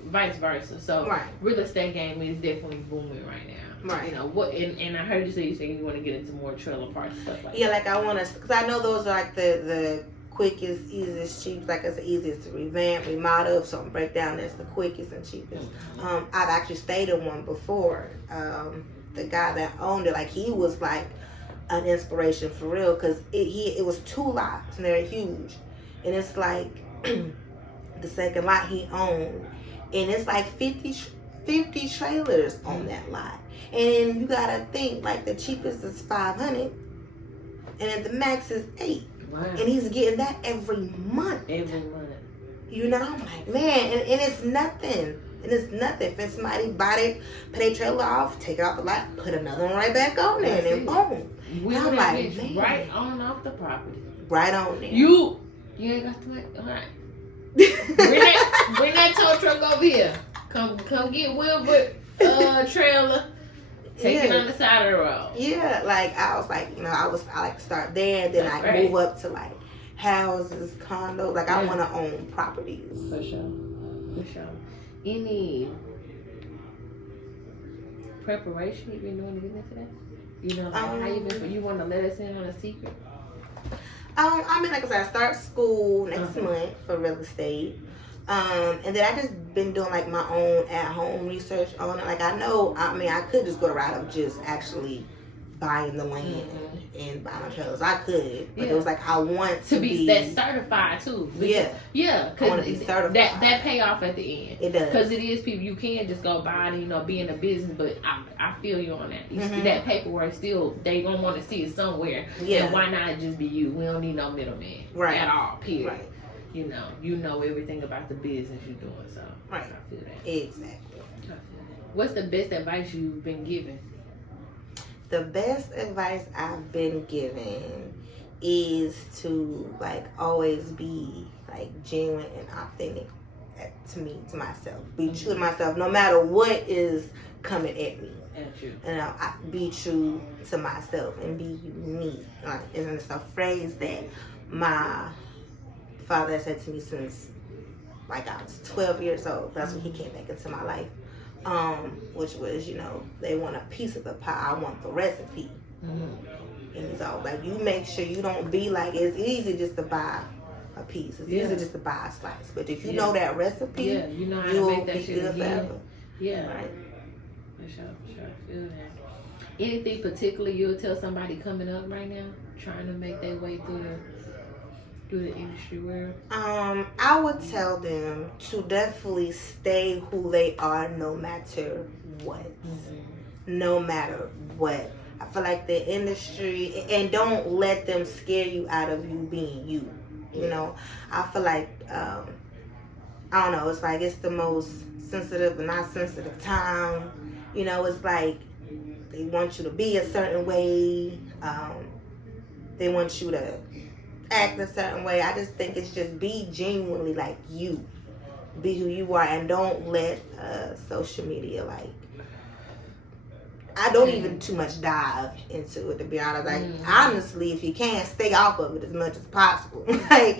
vice versa. So, real estate game is definitely booming right now. Right. You know what? And I heard you say you want to get into more trailer parks and stuff like that. Yeah, like I want to, because I know those are like the quickest, easiest, cheapest. Like it's the easiest to revamp, remodel. If something break down, that's the quickest and cheapest. I've actually stayed in one before. The guy that owned it, like he was like an inspiration for real, because it was 2 lots and they're huge, and it's like the second lot he owned, and it's like 50 trailers on that lot, and you gotta think like the cheapest is 500, and then the max is 8. Wow. And he's getting that every month. You know, I'm like, man, and it's nothing. And it's nothing. If somebody bought it, put their trailer off, take it off the lot, put another one right back on there, and boom. We I'm like, man. Right on off the property. Right on there. You ain't got to wait. All right. bring that tow truck over here. Come get Wilbur trailer. Take it on the side of the road. Yeah, like I was like, you know, I like to start there, and then I move up to like houses, condos. Like I want to own properties. For sure. Any preparation you've been doing to get into that? You know, like how you been? You want to let us in on a secret? I mean, like I said, I start school next month for real estate. And then I just been doing like my own at-home research on it. Like I could just go the route of just actually buying the land and buying the trailers. I could, but it was like I want to be that certified too. Yeah, because I want to be certified. That pay off at the end. It does, because it is people. You can't just go buy and be in the business. But I feel you on that. That paperwork still they gonna want to see it somewhere. Yeah, and why not just be you? We don't need no middleman at all. Period. Right. You know everything about the business you're doing. So I feel that. Exactly. I feel that. What's the best advice you've been given? The best advice I've been given is to like always be like genuine and authentic to myself. Be true to myself, no matter what is coming at me. And I be true to myself and be unique. Like, and it's a phrase that my father said to me since like I was 12 years old. That's when he came back into my life. Which was, they want a piece of the pie, I want the recipe. And he's all like, you make sure you don't be like, it's easy just to buy a piece. It's easy just to buy a slice. But if you know that recipe, you know how to make that shit good forever. Yeah. Right. For sure. I feel that. Anything particular you'll tell somebody coming up right now, trying to make their way through the industry world? I would tell them to definitely stay who they are no matter what. No matter what. I feel like the industry, and don't let them scare you out of you being you. I feel like, I don't know, it's like it's the most sensitive and not sensitive time. It's like they want you to be a certain way. They want you to act a certain way. I just think it's just be genuinely like you. Be who you are, and don't let social media I don't even too much dive into it, to be honest. Like honestly, if you can, stay off of it as much as possible. If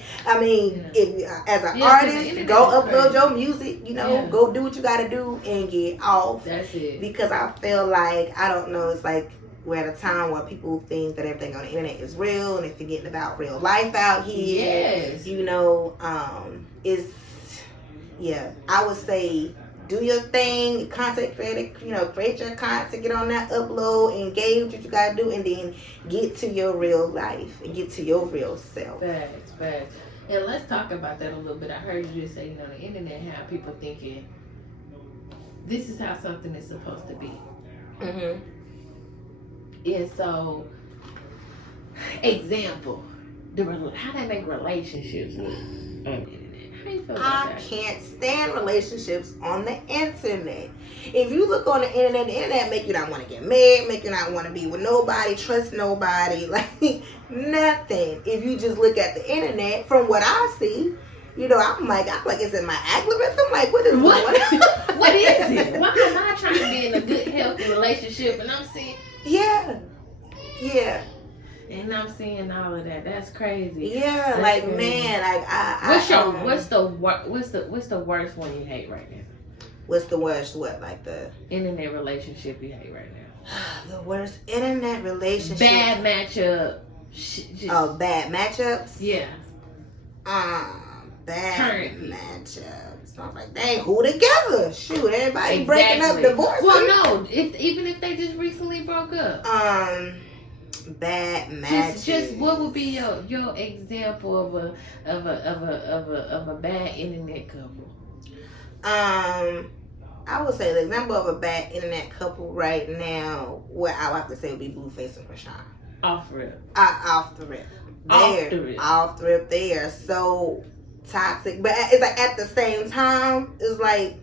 as an artist, go upload your music, go do what you gotta do and get off. That's it. Because I feel like, I don't know, it's like we're at a time where people think that everything on the internet is real and they're forgetting about real life out here. Yes. I would say do your thing, content create your content, get on that upload, engage what you gotta do, and then get to your real life and get to your real self. Facts. And let's talk about that a little bit. I heard you just say, the internet have people thinking this is how something is supposed to be. And so, example, how they make relationships on the internet. How you feel about that? I can't stand relationships on the internet. If you look on the internet make you not want to get married, make you not want to be with nobody, trust nobody, nothing. If you just look at the internet, from what I see, I'm like, is it my algorithm? Like, what is going on? What is it? Why am I trying to be in a good, healthy relationship and I'm seeing? Yeah. And I'm seeing all of that. That's crazy. Yeah, that's crazy. Man, what's the worst one you hate right now? What's the worst? What, like the internet relationship you hate right now? The worst internet relationship. Bad matchup. Bad matchups. Yeah. Bad Currently. matchups. I'm like, they ain't who together. Shoot, everybody breaking up, divorcing. Well, no, even if they just recently broke up. Bad matches. Just what would be your example of a bad internet couple? I would say the example of a bad internet couple right now, what I would have to say would be Blueface and Krishan. Off rip. Off the rip. Off the rip. They are so toxic, but it's like at the same time, it's like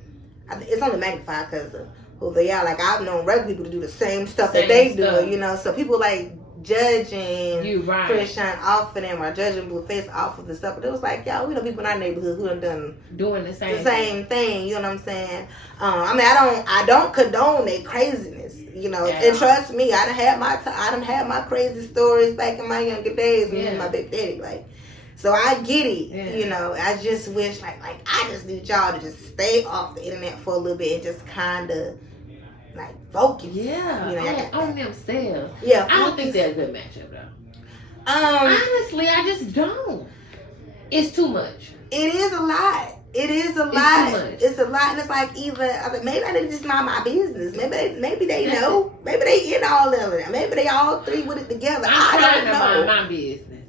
it's only magnified because of who they are. Like I've known regular people to do the same stuff that they do, you know. So people like judging Krishan off of them or judging Blueface off of the stuff, but it was like, y'all, we know people in our neighborhood who done doing the same thing. You know what I'm saying? I mean, I don't condone their craziness. You know, and trust me, I done had my crazy stories back in my younger days with my big daddy. Like, so I get it. Yeah. You know, I just wish like I just need y'all to just stay off the internet for a little bit and just kind of like focus. Yeah, you know, on themselves. Yeah, I don't think they're a good matchup though. Honestly, I just don't. It's too much. It is a lot. It is a lot. It's a lot, and it's like maybe I didn't just mind my business. Maybe they know. Maybe they in all of it. Maybe they all three with it together. I'm trying to mind my business,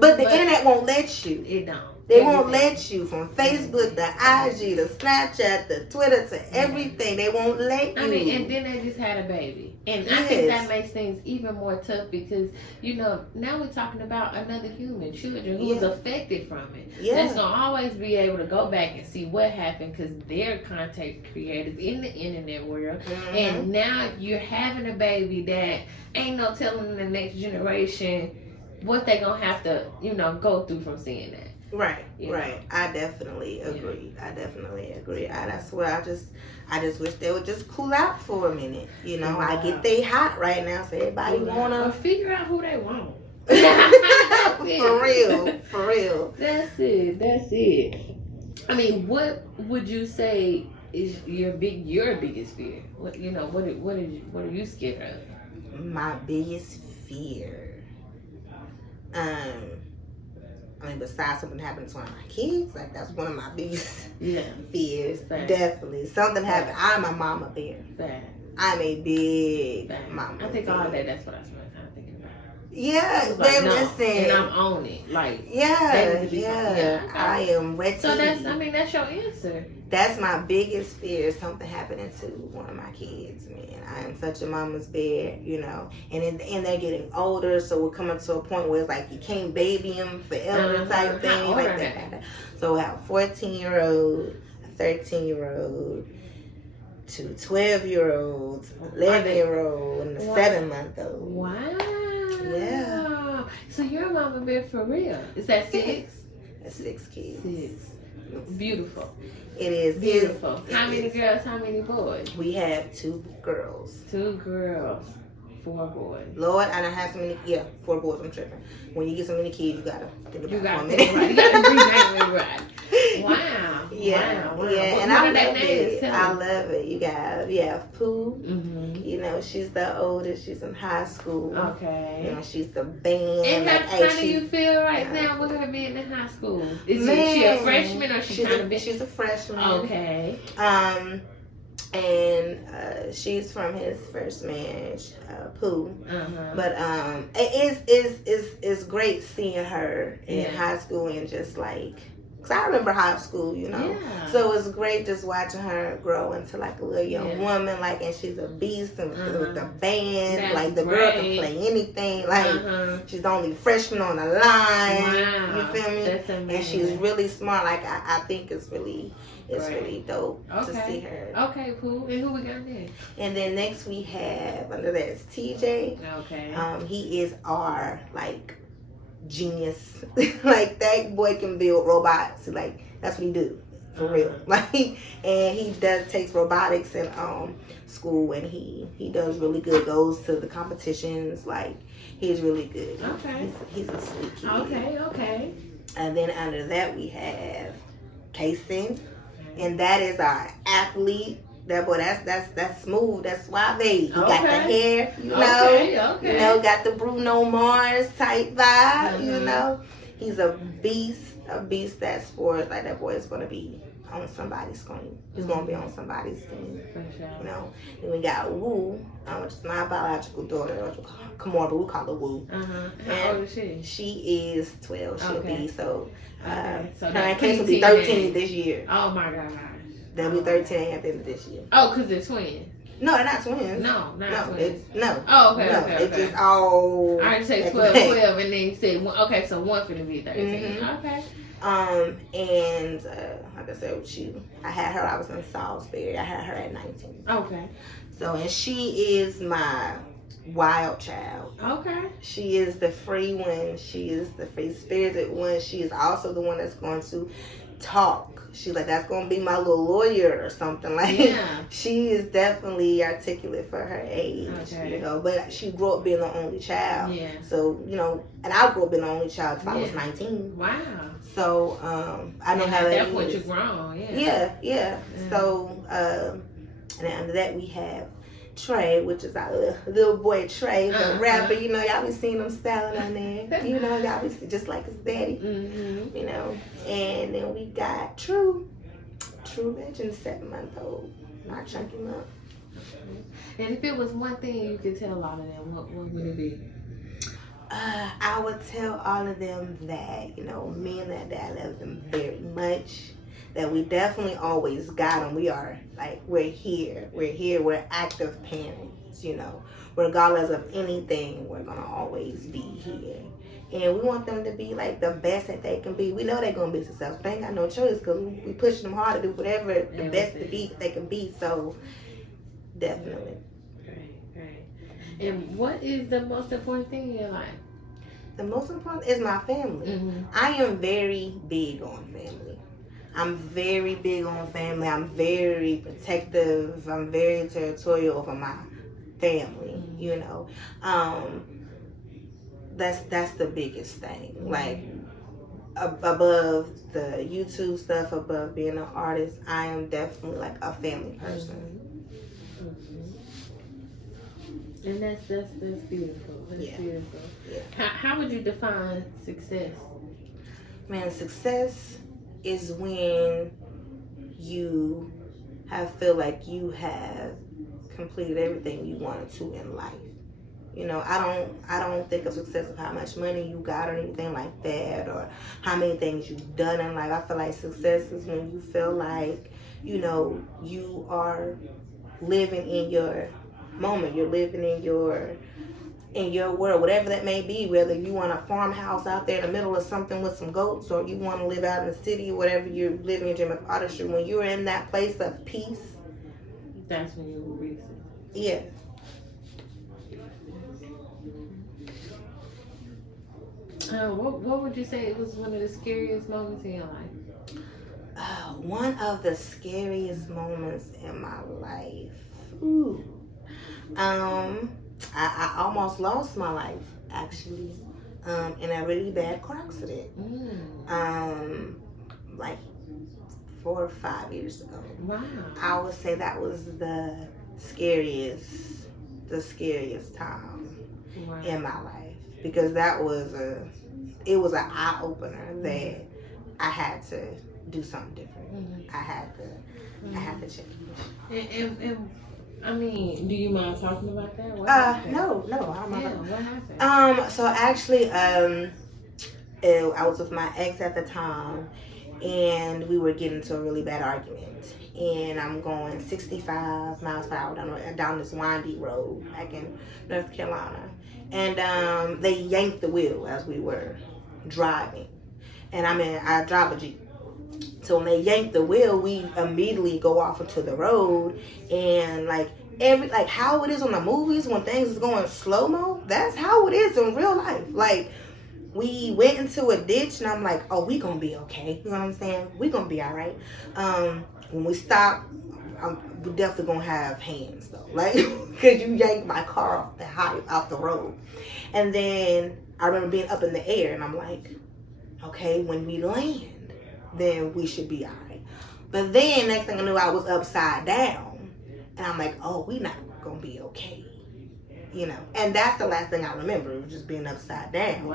but the internet won't let you. It don't. They won't let you from Facebook to IG to Snapchat to Twitter to everything. They won't let you. I mean, and then they just had a baby. And I think that makes things even more tough because, you know, now we're talking about another human, children who was affected from it. That's going to always be able to go back and see what happened because they're content creators in the internet world. Mm-hmm. And now you're having a baby that ain't no telling the next generation what they're going to have to, you know, go through from seeing that. Right, right. I definitely agree. That's where I just wish they would just cool out for a minute. You know, I get they hot right now, so everybody wanna figure out who they want. For real. That's it. I mean, what would you say is your biggest fear? What are you scared of? My biggest fear. I mean, besides something happening to one of my kids, like that's one of my biggest fears. Fact. Definitely. Something happened. I'm a mama bear. Fact. I'm a big mama. I think all of that's what I spent time thinking about. Yeah, baby, listen. And I'm on it. Like, I am ready. So that's your answer. That's my biggest fear, something happening to one of my kids, man. I am such a mama's bear, you know. And they're getting older, so we're coming to a point where it's like you can't baby them forever type thing. Like that. So we have a 14-year-old, a 13-year-old, 2 12-year-olds, 11-year-old, and a 7-month-old. Wow. Yeah. So you're a mama bear for real. Is that 6? That's 6 kids. 6. Beautiful. It is beautiful. How many girls? How many boys? We have 2 girls. 2 girls, 4 boys. Lord, I don't have so many. 4 boys. I'm tripping. When you get so many kids, you gotta think about it. You gotta breathe right. Wow. Yeah. Wow. Yeah. What And are their names? I love it. You have Pooh. Mm-hmm. You know, she's the oldest. She's in high school. Okay. You know, she's the band. And how do you feel right now with her being in high school? Is she a freshman or she's a freshman. Okay. And she's from his first marriage, Pooh. Uh-huh. But it's great seeing her in high school and just like, cause I remember high school, you know. Yeah. So it's great just watching her grow into like a little young woman, like, and she's a beast and with the band, that's like the girl can play anything, like she's the only freshman on the line. Wow. You feel me? That's amazing. And she's really smart. Like I think it's really dope to see her. Okay, cool. And who we got next? And then next we have under that is TJ. Okay. He is our like genius. Like that boy can build robots. Like that's what he do for real. Like, and he takes robotics in school, and he does really good. Goes to the competitions. Like he's really good. Okay. He's a sweet kid. Okay. And then under that we have Casey. And that is our athlete. That boy, that's smooth. That's suave. He got the hair, you know. Okay. You know, got the Bruno Mars type vibe, you know. he's a beast at sports. Like, that boy is going to be on somebody's screen. He's going to be on somebody's team. For sure. You know. Then we got Woo, which is my biological daughter. Come on, but we call her Woo. How old is she? She is 12. She'll be so. So her kids will be 13 this year. Oh my gosh. They'll be 13 at the end of this year. Oh, because they're twins. No, they're not twins. No, not twins. No. Oh, okay, no, okay. It's just all. I already say 12, and then you said one. Okay, so one's gonna be 13. Mm-hmm. Okay. And like I said with you, I had her. I was in Salisbury. I had her at 19. Okay. So, and she is my wild child. Okay. She is the free one. She is the free spirited one. She is also the one that's going to talk. She's like, that's going to be my little lawyer or something. Like, she is definitely articulate for her age, you know. But she grew up being the only child. Yeah. So, you know, and I grew up being the only child until I was 19. Wow. So, I know how that is. At that point, you're grown. Yeah. So, and then under that, we have Trey, which is our little boy Trey, the rapper. You know, y'all be seeing him styling on there. You know, y'all be just like his daddy. Mm-hmm. You know, and then we got True Legend, 7-month-old. Not chunky up. And if it was one thing you could tell all of them, what would it be? I would tell all of them that, you know, me and that dad love them very much. That we definitely always got them. We are, like, we're here. We're active parents, you know. Regardless of anything, we're going to always be here. And we want them to be, like, the best that they can be. We know they're going to be successful. They ain't got no choice because we pushing them hard to do whatever the best to be they can be. So, definitely. Great. And what is the most important thing in your life? The most important is my family. Mm-hmm. I am very big on family. I'm very big on family. I'm very protective. I'm very territorial over my family, you know. That's the biggest thing. Like, above the YouTube stuff, above being an artist, I am definitely like a family person. And that's beautiful. That's beautiful. Yeah. How would you define success? Man, success is when you feel like you have completed everything you wanted to in life. You know, I don't think of success of how much money you got or anything like that, or how many things you've done in life. I feel like success is when you feel like, you know, you are living in your moment. You're living in your world, whatever that may be, whether you want a farmhouse out there in the middle of something with some goats, or you want to live out in the city, whatever you're living in your dream of artistry, when you're in that place of peace, that's when you will reach it. Yeah. What would you say was one of the scariest moments in your life? One of the scariest moments in my life. Ooh. I almost lost my life, actually, in a really bad car accident. Like 4 or 5 years ago. Wow. I would say that was the scariest time in my life, because that was it was an eye opener that I had to do something different. I had to change. And I mean, do you mind talking about that? No, I don't mind. What happened? So actually, I was with my ex at the time, and we were getting into a really bad argument. And I'm going 65 miles per hour down this windy road back in North Carolina. And they yanked the wheel as we were driving. And I drive a Jeep. So when they yank the wheel, we immediately go off into the road, and like how it is on the movies when things is going slow-mo, that's how it is in real life. Like, we went into a ditch, and I'm like, oh, we gonna be okay. You know what I'm saying? We gonna be all right. When we stop, we definitely gonna have hands though, like, because you yanked my car off the road. And then I remember being up in the air, and I'm like, okay, when we land, then we should be all right. But then next thing I knew, I was upside down, and I'm like, oh, we not gonna be okay, you know. And that's the last thing I remember, was just being upside down.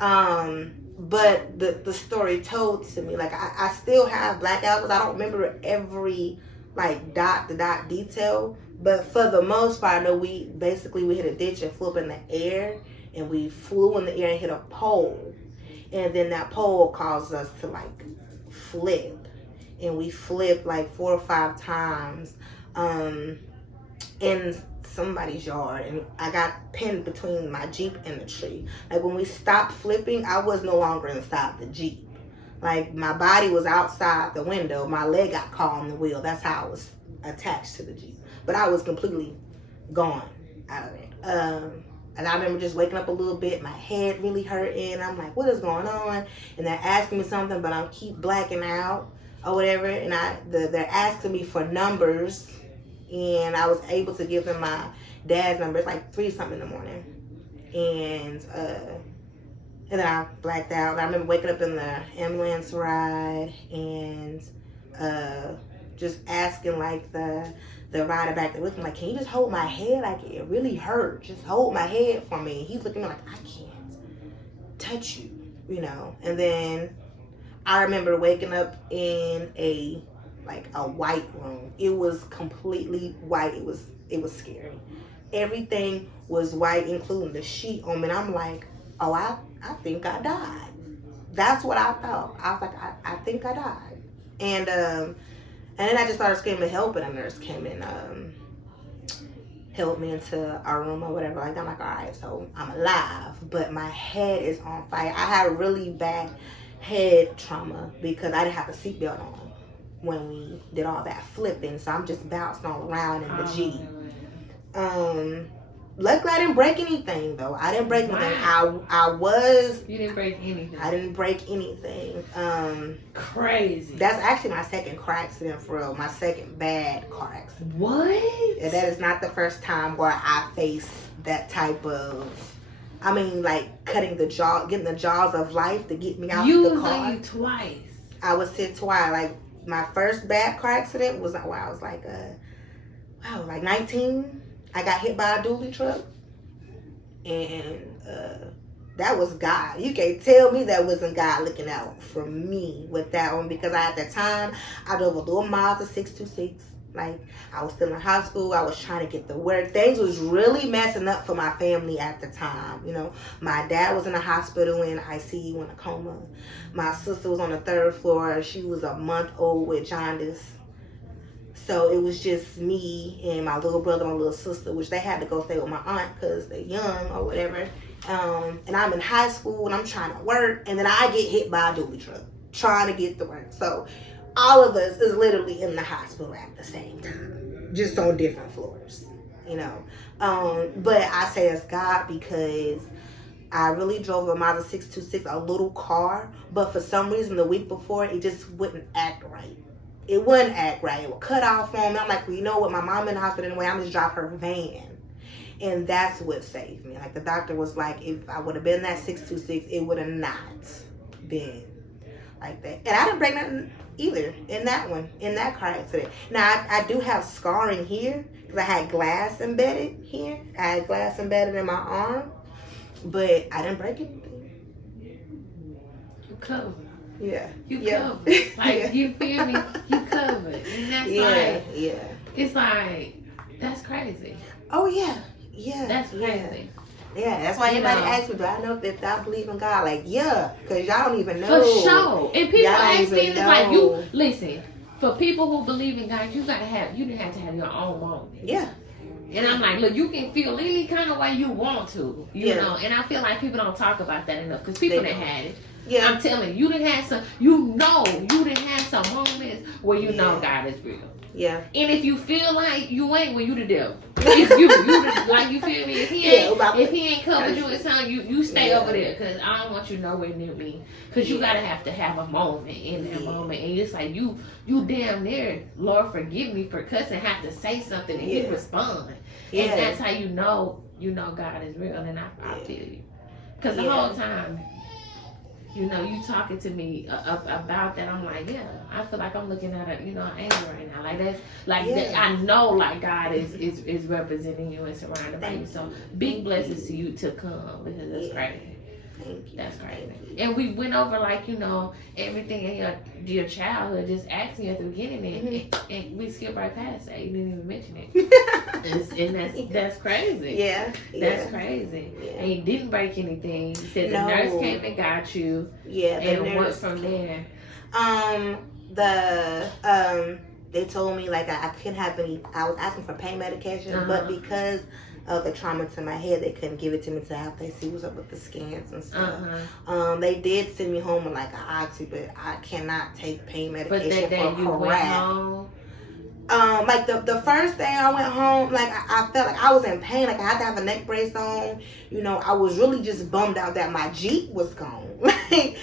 Wow. but the story told to me, like I still have blackouts. I don't remember every like dot to dot detail, but for the most part, I know we hit a ditch and flew up in the air, and we flew in the air and hit a pole, and then that pole caused us to like flip, and we flipped like 4 or 5 times in somebody's yard, and I got pinned between my Jeep and the tree. Like when we stopped flipping, I was no longer inside the Jeep. Like my body was outside the window, my leg got caught on the wheel. That's how I was attached to the Jeep, but I was completely gone out of it. And I remember just waking up a little bit, my head really hurting. I'm like, what is going on? And they're asking me something, but I keep blacking out or whatever. And they're asking me for numbers, and I was able to give them my dad's number. It's like 3-something in the morning, and then I blacked out. I remember waking up in the ambulance ride and just asking like the rider back there with me, like, can you just hold my head? Like, it really hurt. Just hold my head for me. He's looking at me like, I can't touch you, you know. And then I remember waking up in a white room. It was completely white. It was scary. Everything was white, including the sheet on me. And I'm like, oh, I think I died. That's what I thought. I was like, I think I died. And then I just started screaming help, and a nurse came and helped me into our room or whatever. Like, I'm like, all right, so I'm alive, but my head is on fire. I had really bad head trauma because I didn't have a seatbelt on when we did all that flipping, so I'm just bouncing all around in the Jeep. Luckily, I didn't break anything, though. I didn't break anything. You didn't break anything. I didn't break anything. Crazy. That's actually my second car accident, for real. My second bad car accident. What? And that is not the first time where I faced that type of, I mean, like, getting the jaws of life to get me out the car. You twice. I was hit twice. Like, my first bad car accident was when I was like 19. I got hit by a dually truck, and that was God. You can't tell me that wasn't God looking out for me with that one, because at the time, I drove a little Mazda 626. Like, I was still in high school. I was trying to get to work. Things was really messing up for my family at the time. You know, my dad was in the hospital in ICU in a coma. My sister was on the 3rd floor. She was a month old with jaundice. So it was just me and my little brother and my little sister, which they had to go stay with my aunt because they're young or whatever. And I'm in high school and I'm trying to work, and then I get hit by a dually truck trying to get to work. So all of us is literally in the hospital at the same time, just on different floors, you know. But I say it's God, because I really drove a Mazda 626, a little car, but for some reason the week before it just wouldn't act right. It wouldn't act right. It would cut off on me. I'm like, well, you know what? My mom in the hospital anyway. I'm just drive her van. And that's what saved me. Like, the doctor was like, if I would have been that 626, it would have not been like that. And I didn't break nothing either in that car accident. Now, I do have scarring here because I had glass embedded here. I had glass embedded in my arm. But I didn't break anything. You covered. Yeah. You covered. Like, you feel me? You covered. And that's it's like, that's crazy. Oh, yeah. Yeah. That's crazy. Yeah, that's why everybody asks me, do I know if I believe in God? Like, yeah, because y'all don't even know. For sure. And people ask me, it's like, you, listen, for people who believe in God, you didn't have to have your own moment. Yeah. And I'm like, look, you can feel any kind of way you want to, you know. And I feel like people don't talk about that enough, because people that had it. Yeah. I'm telling you, you done had some moments where you know God is real. Yeah. And if you feel like you ain't, well, you the devil. It's you like, you feel me? If he ain't covered you in something, you stay over there, because I don't want you nowhere near me. Because you gotta have to have a moment in that moment, and it's like you damn near, Lord forgive me for cussing, have to say something and you respond. And that's how you know God is real. And I feel you, because the whole time, you know, you talking to me about that, I'm like, yeah, I feel like I'm looking at an angel right now. Like, that's like that, I know, like, God is representing you and surrounded by you. So big blessings to you to come, because that's crazy. Thank you. That's crazy. Thank you. And we went over, like, you know, everything in your childhood, just asking you at the beginning, and we skipped right past that. You didn't even mention it. And that's crazy. Yeah. That's crazy. Yeah. And you didn't break anything. You said the No. nurse came and got you. Yeah, the and went nurse from there. They told me like I couldn't have any. I was asking for pain medication, but because of the trauma to my head, they couldn't give it to me until after they see what's up with the scans and stuff. They did send me home with like an oxy, but I cannot take pain medication but that day for you went home. Like the first day I went home, like I felt like I was in pain, like I had to have a neck brace on. You know, I was really just bummed out that my Jeep was gone. Like,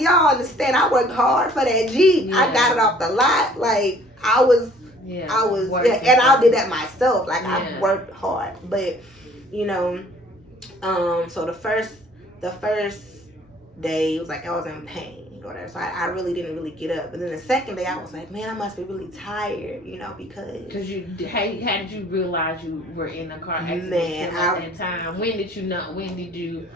y'all understand, I worked hard for that Jeep. I got it off the lot. Like I was, and I did that myself. Like I worked hard, but you know, so the first day it was like I was in pain. Whatever. So I really didn't really get up. But then the second day I was like, man, I must be really tired, you know, because you how did you realize you were in a car accident at that time? When did you know? When did you?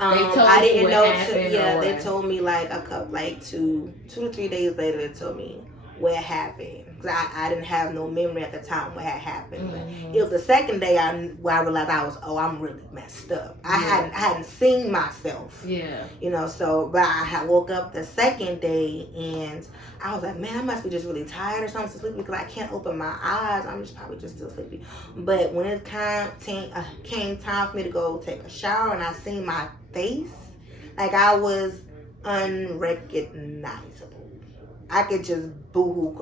I didn't know. They told me like a couple, like two to 3 days later. They told me what happened. Cause I didn't have no memory at the time what had happened. But it was the second day where I realized I'm really messed up. I hadn't seen myself. Yeah. You know, so but I had woke up the second day and I was like, man, I must be just really tired or something, so sleepy because I can't open my eyes. I'm just probably just still sleepy. But when it came time for me to go take a shower and I seen my face, like I was unrecognizable. I could just boo-hoo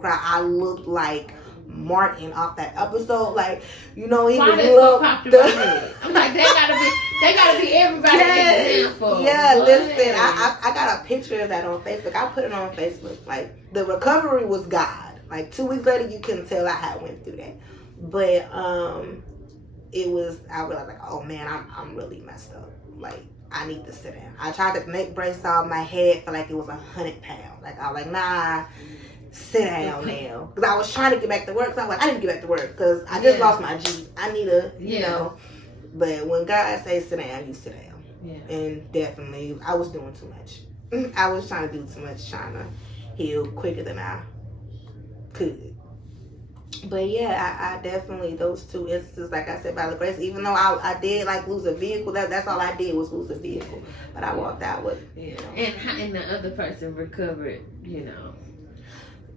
cry. I looked like Martin off that episode. Like, you know, he was I'm like, they gotta be everybody's example. Yeah, listen, I got a picture of that on Facebook. I put it on Facebook. Like, the recovery was God. Like 2 weeks later, you couldn't tell I had went through that. But I realized like, oh man, I'm really messed up. Like, I need to sit down. I tried to neck brace off my head for like it was 100 pounds. Like I was like, nah, sit down now. Because I was trying to get back to work. So I was like, I need to get back to work because I just lost my Jeep. I need to, you know. But when God says sit down, you sit down. Yeah. And definitely, I was doing too much. I was trying to do too much, trying to heal quicker than I could. But yeah, I definitely, those two instances, like I said, by the grace, even though I did like lose a vehicle, that's all I did was lose a vehicle. But I walked out with, you know. And the other person recovered, you know.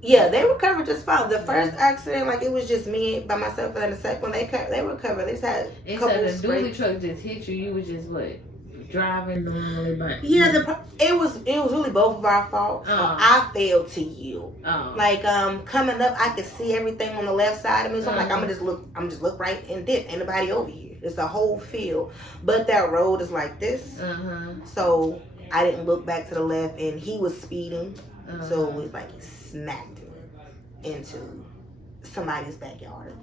Yeah, they recovered just fine. The first accident, like it was just me by myself, and then the second one, they recovered. They just had a couple of dually truck just hit you. You was just what? Driving normally, but it was really both of our faults. I failed to yield. Like coming up, I could see everything on the left side of me. So I'm like, I'm just look right and dip. Ain't nobody over here. It's the whole field, but that road is like this. So I didn't look back to the left, and he was speeding. So it was like he smacked me into somebody's backyard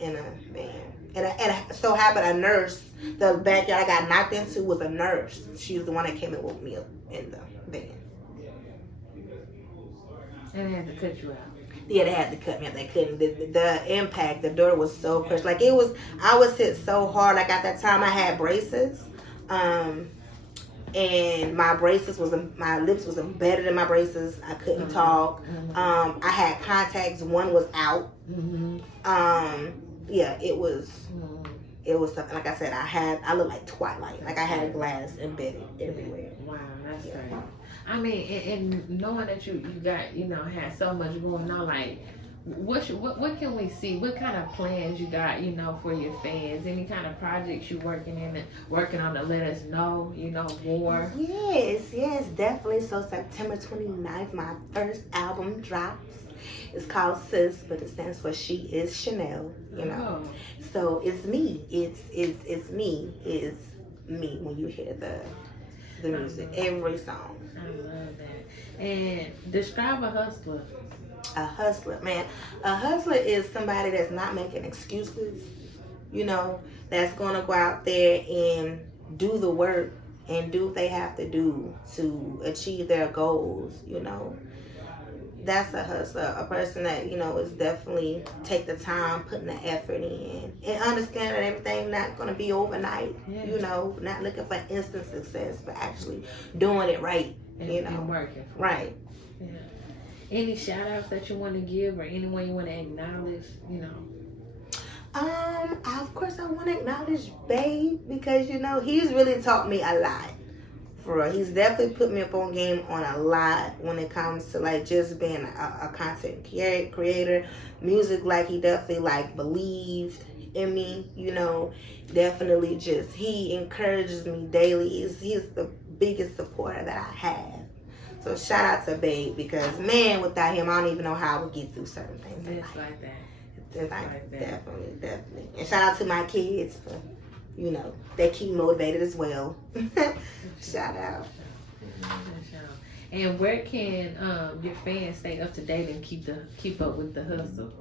in a van. And it so happened a nurse, the backyard I got knocked into was a nurse. She was the one that came and woke me up in the van. And they had to cut you out. Yeah, they had to cut me out. They couldn't. The impact, the door was so crushed. Like it was, I was hit so hard. Like at that time I had braces. And my lips was embedded in my braces. I couldn't talk. I had contacts. One was out. Yeah, it was something. Like I said, I looked like Twilight. Like I had glass embedded everywhere. Wow, that's great. I mean, and knowing that you got, you know, had so much going on, like, what can we see? What kind of plans you got, you know, for your fans? Any kind of projects you working on to let us know, you know, more? Yes, definitely. So September 29th, my first album drops. It's called S.I.S, but it stands for She Is Shanell, you know. So it's me. It's me. It's me when you hear the music, every song. I love that. And describe a hustler. A hustler, man. A hustler is somebody that's not making excuses, you know, that's going to go out there and do the work and do what they have to do to achieve their goals, you know. That's a hustler, a person that, you know, is definitely take the time, putting the effort in, and understand that everything not going to be overnight, you know, not looking for instant success, but actually doing it right, you know. And working. Right. Yeah. Any shout outs that you want to give or anyone you want to acknowledge, you know? Of course I want to acknowledge Babe, because, you know, he's really taught me a lot. For real. He's definitely put me up on game on a lot when it comes to like just being a content creator. Music, like he definitely like believed in me, you know. Definitely just, he encourages me daily. He's the biggest supporter that I have. So shout out to Babe, because man, without him, I don't even know how I would get through certain things. It's like that. It's like that. Definitely. And shout out to my kids for, you know, they keep motivated as well. Shout out. And where can your fans stay up to date and keep up with the hustle?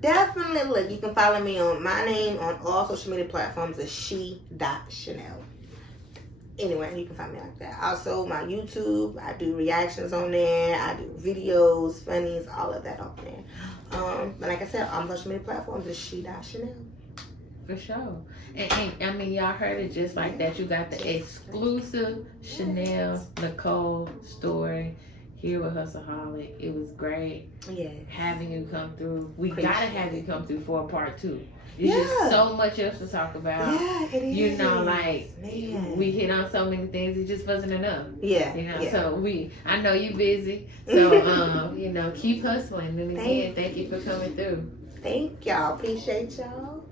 Definitely, look, you can follow me on my name on all social media platforms is she.Shanell. Anywhere you can find me like that. Also, my YouTube, I do reactions on there. I do videos, funnies, all of that on there. But like I said, on social media platforms is she.Shanell. For sure. And I mean, y'all heard it just like that. You got the exclusive Shanell Nicole story here with Hustleholic. It was great having you come through. We gotta have you come through for a part 2. There's just so much else to talk about. Yeah, it is. You know, like we hit on so many things. It just wasn't enough. Yeah. You know, so I know you busy. So you know, keep hustling. And again, thank you for coming through. Thank y'all. Appreciate y'all.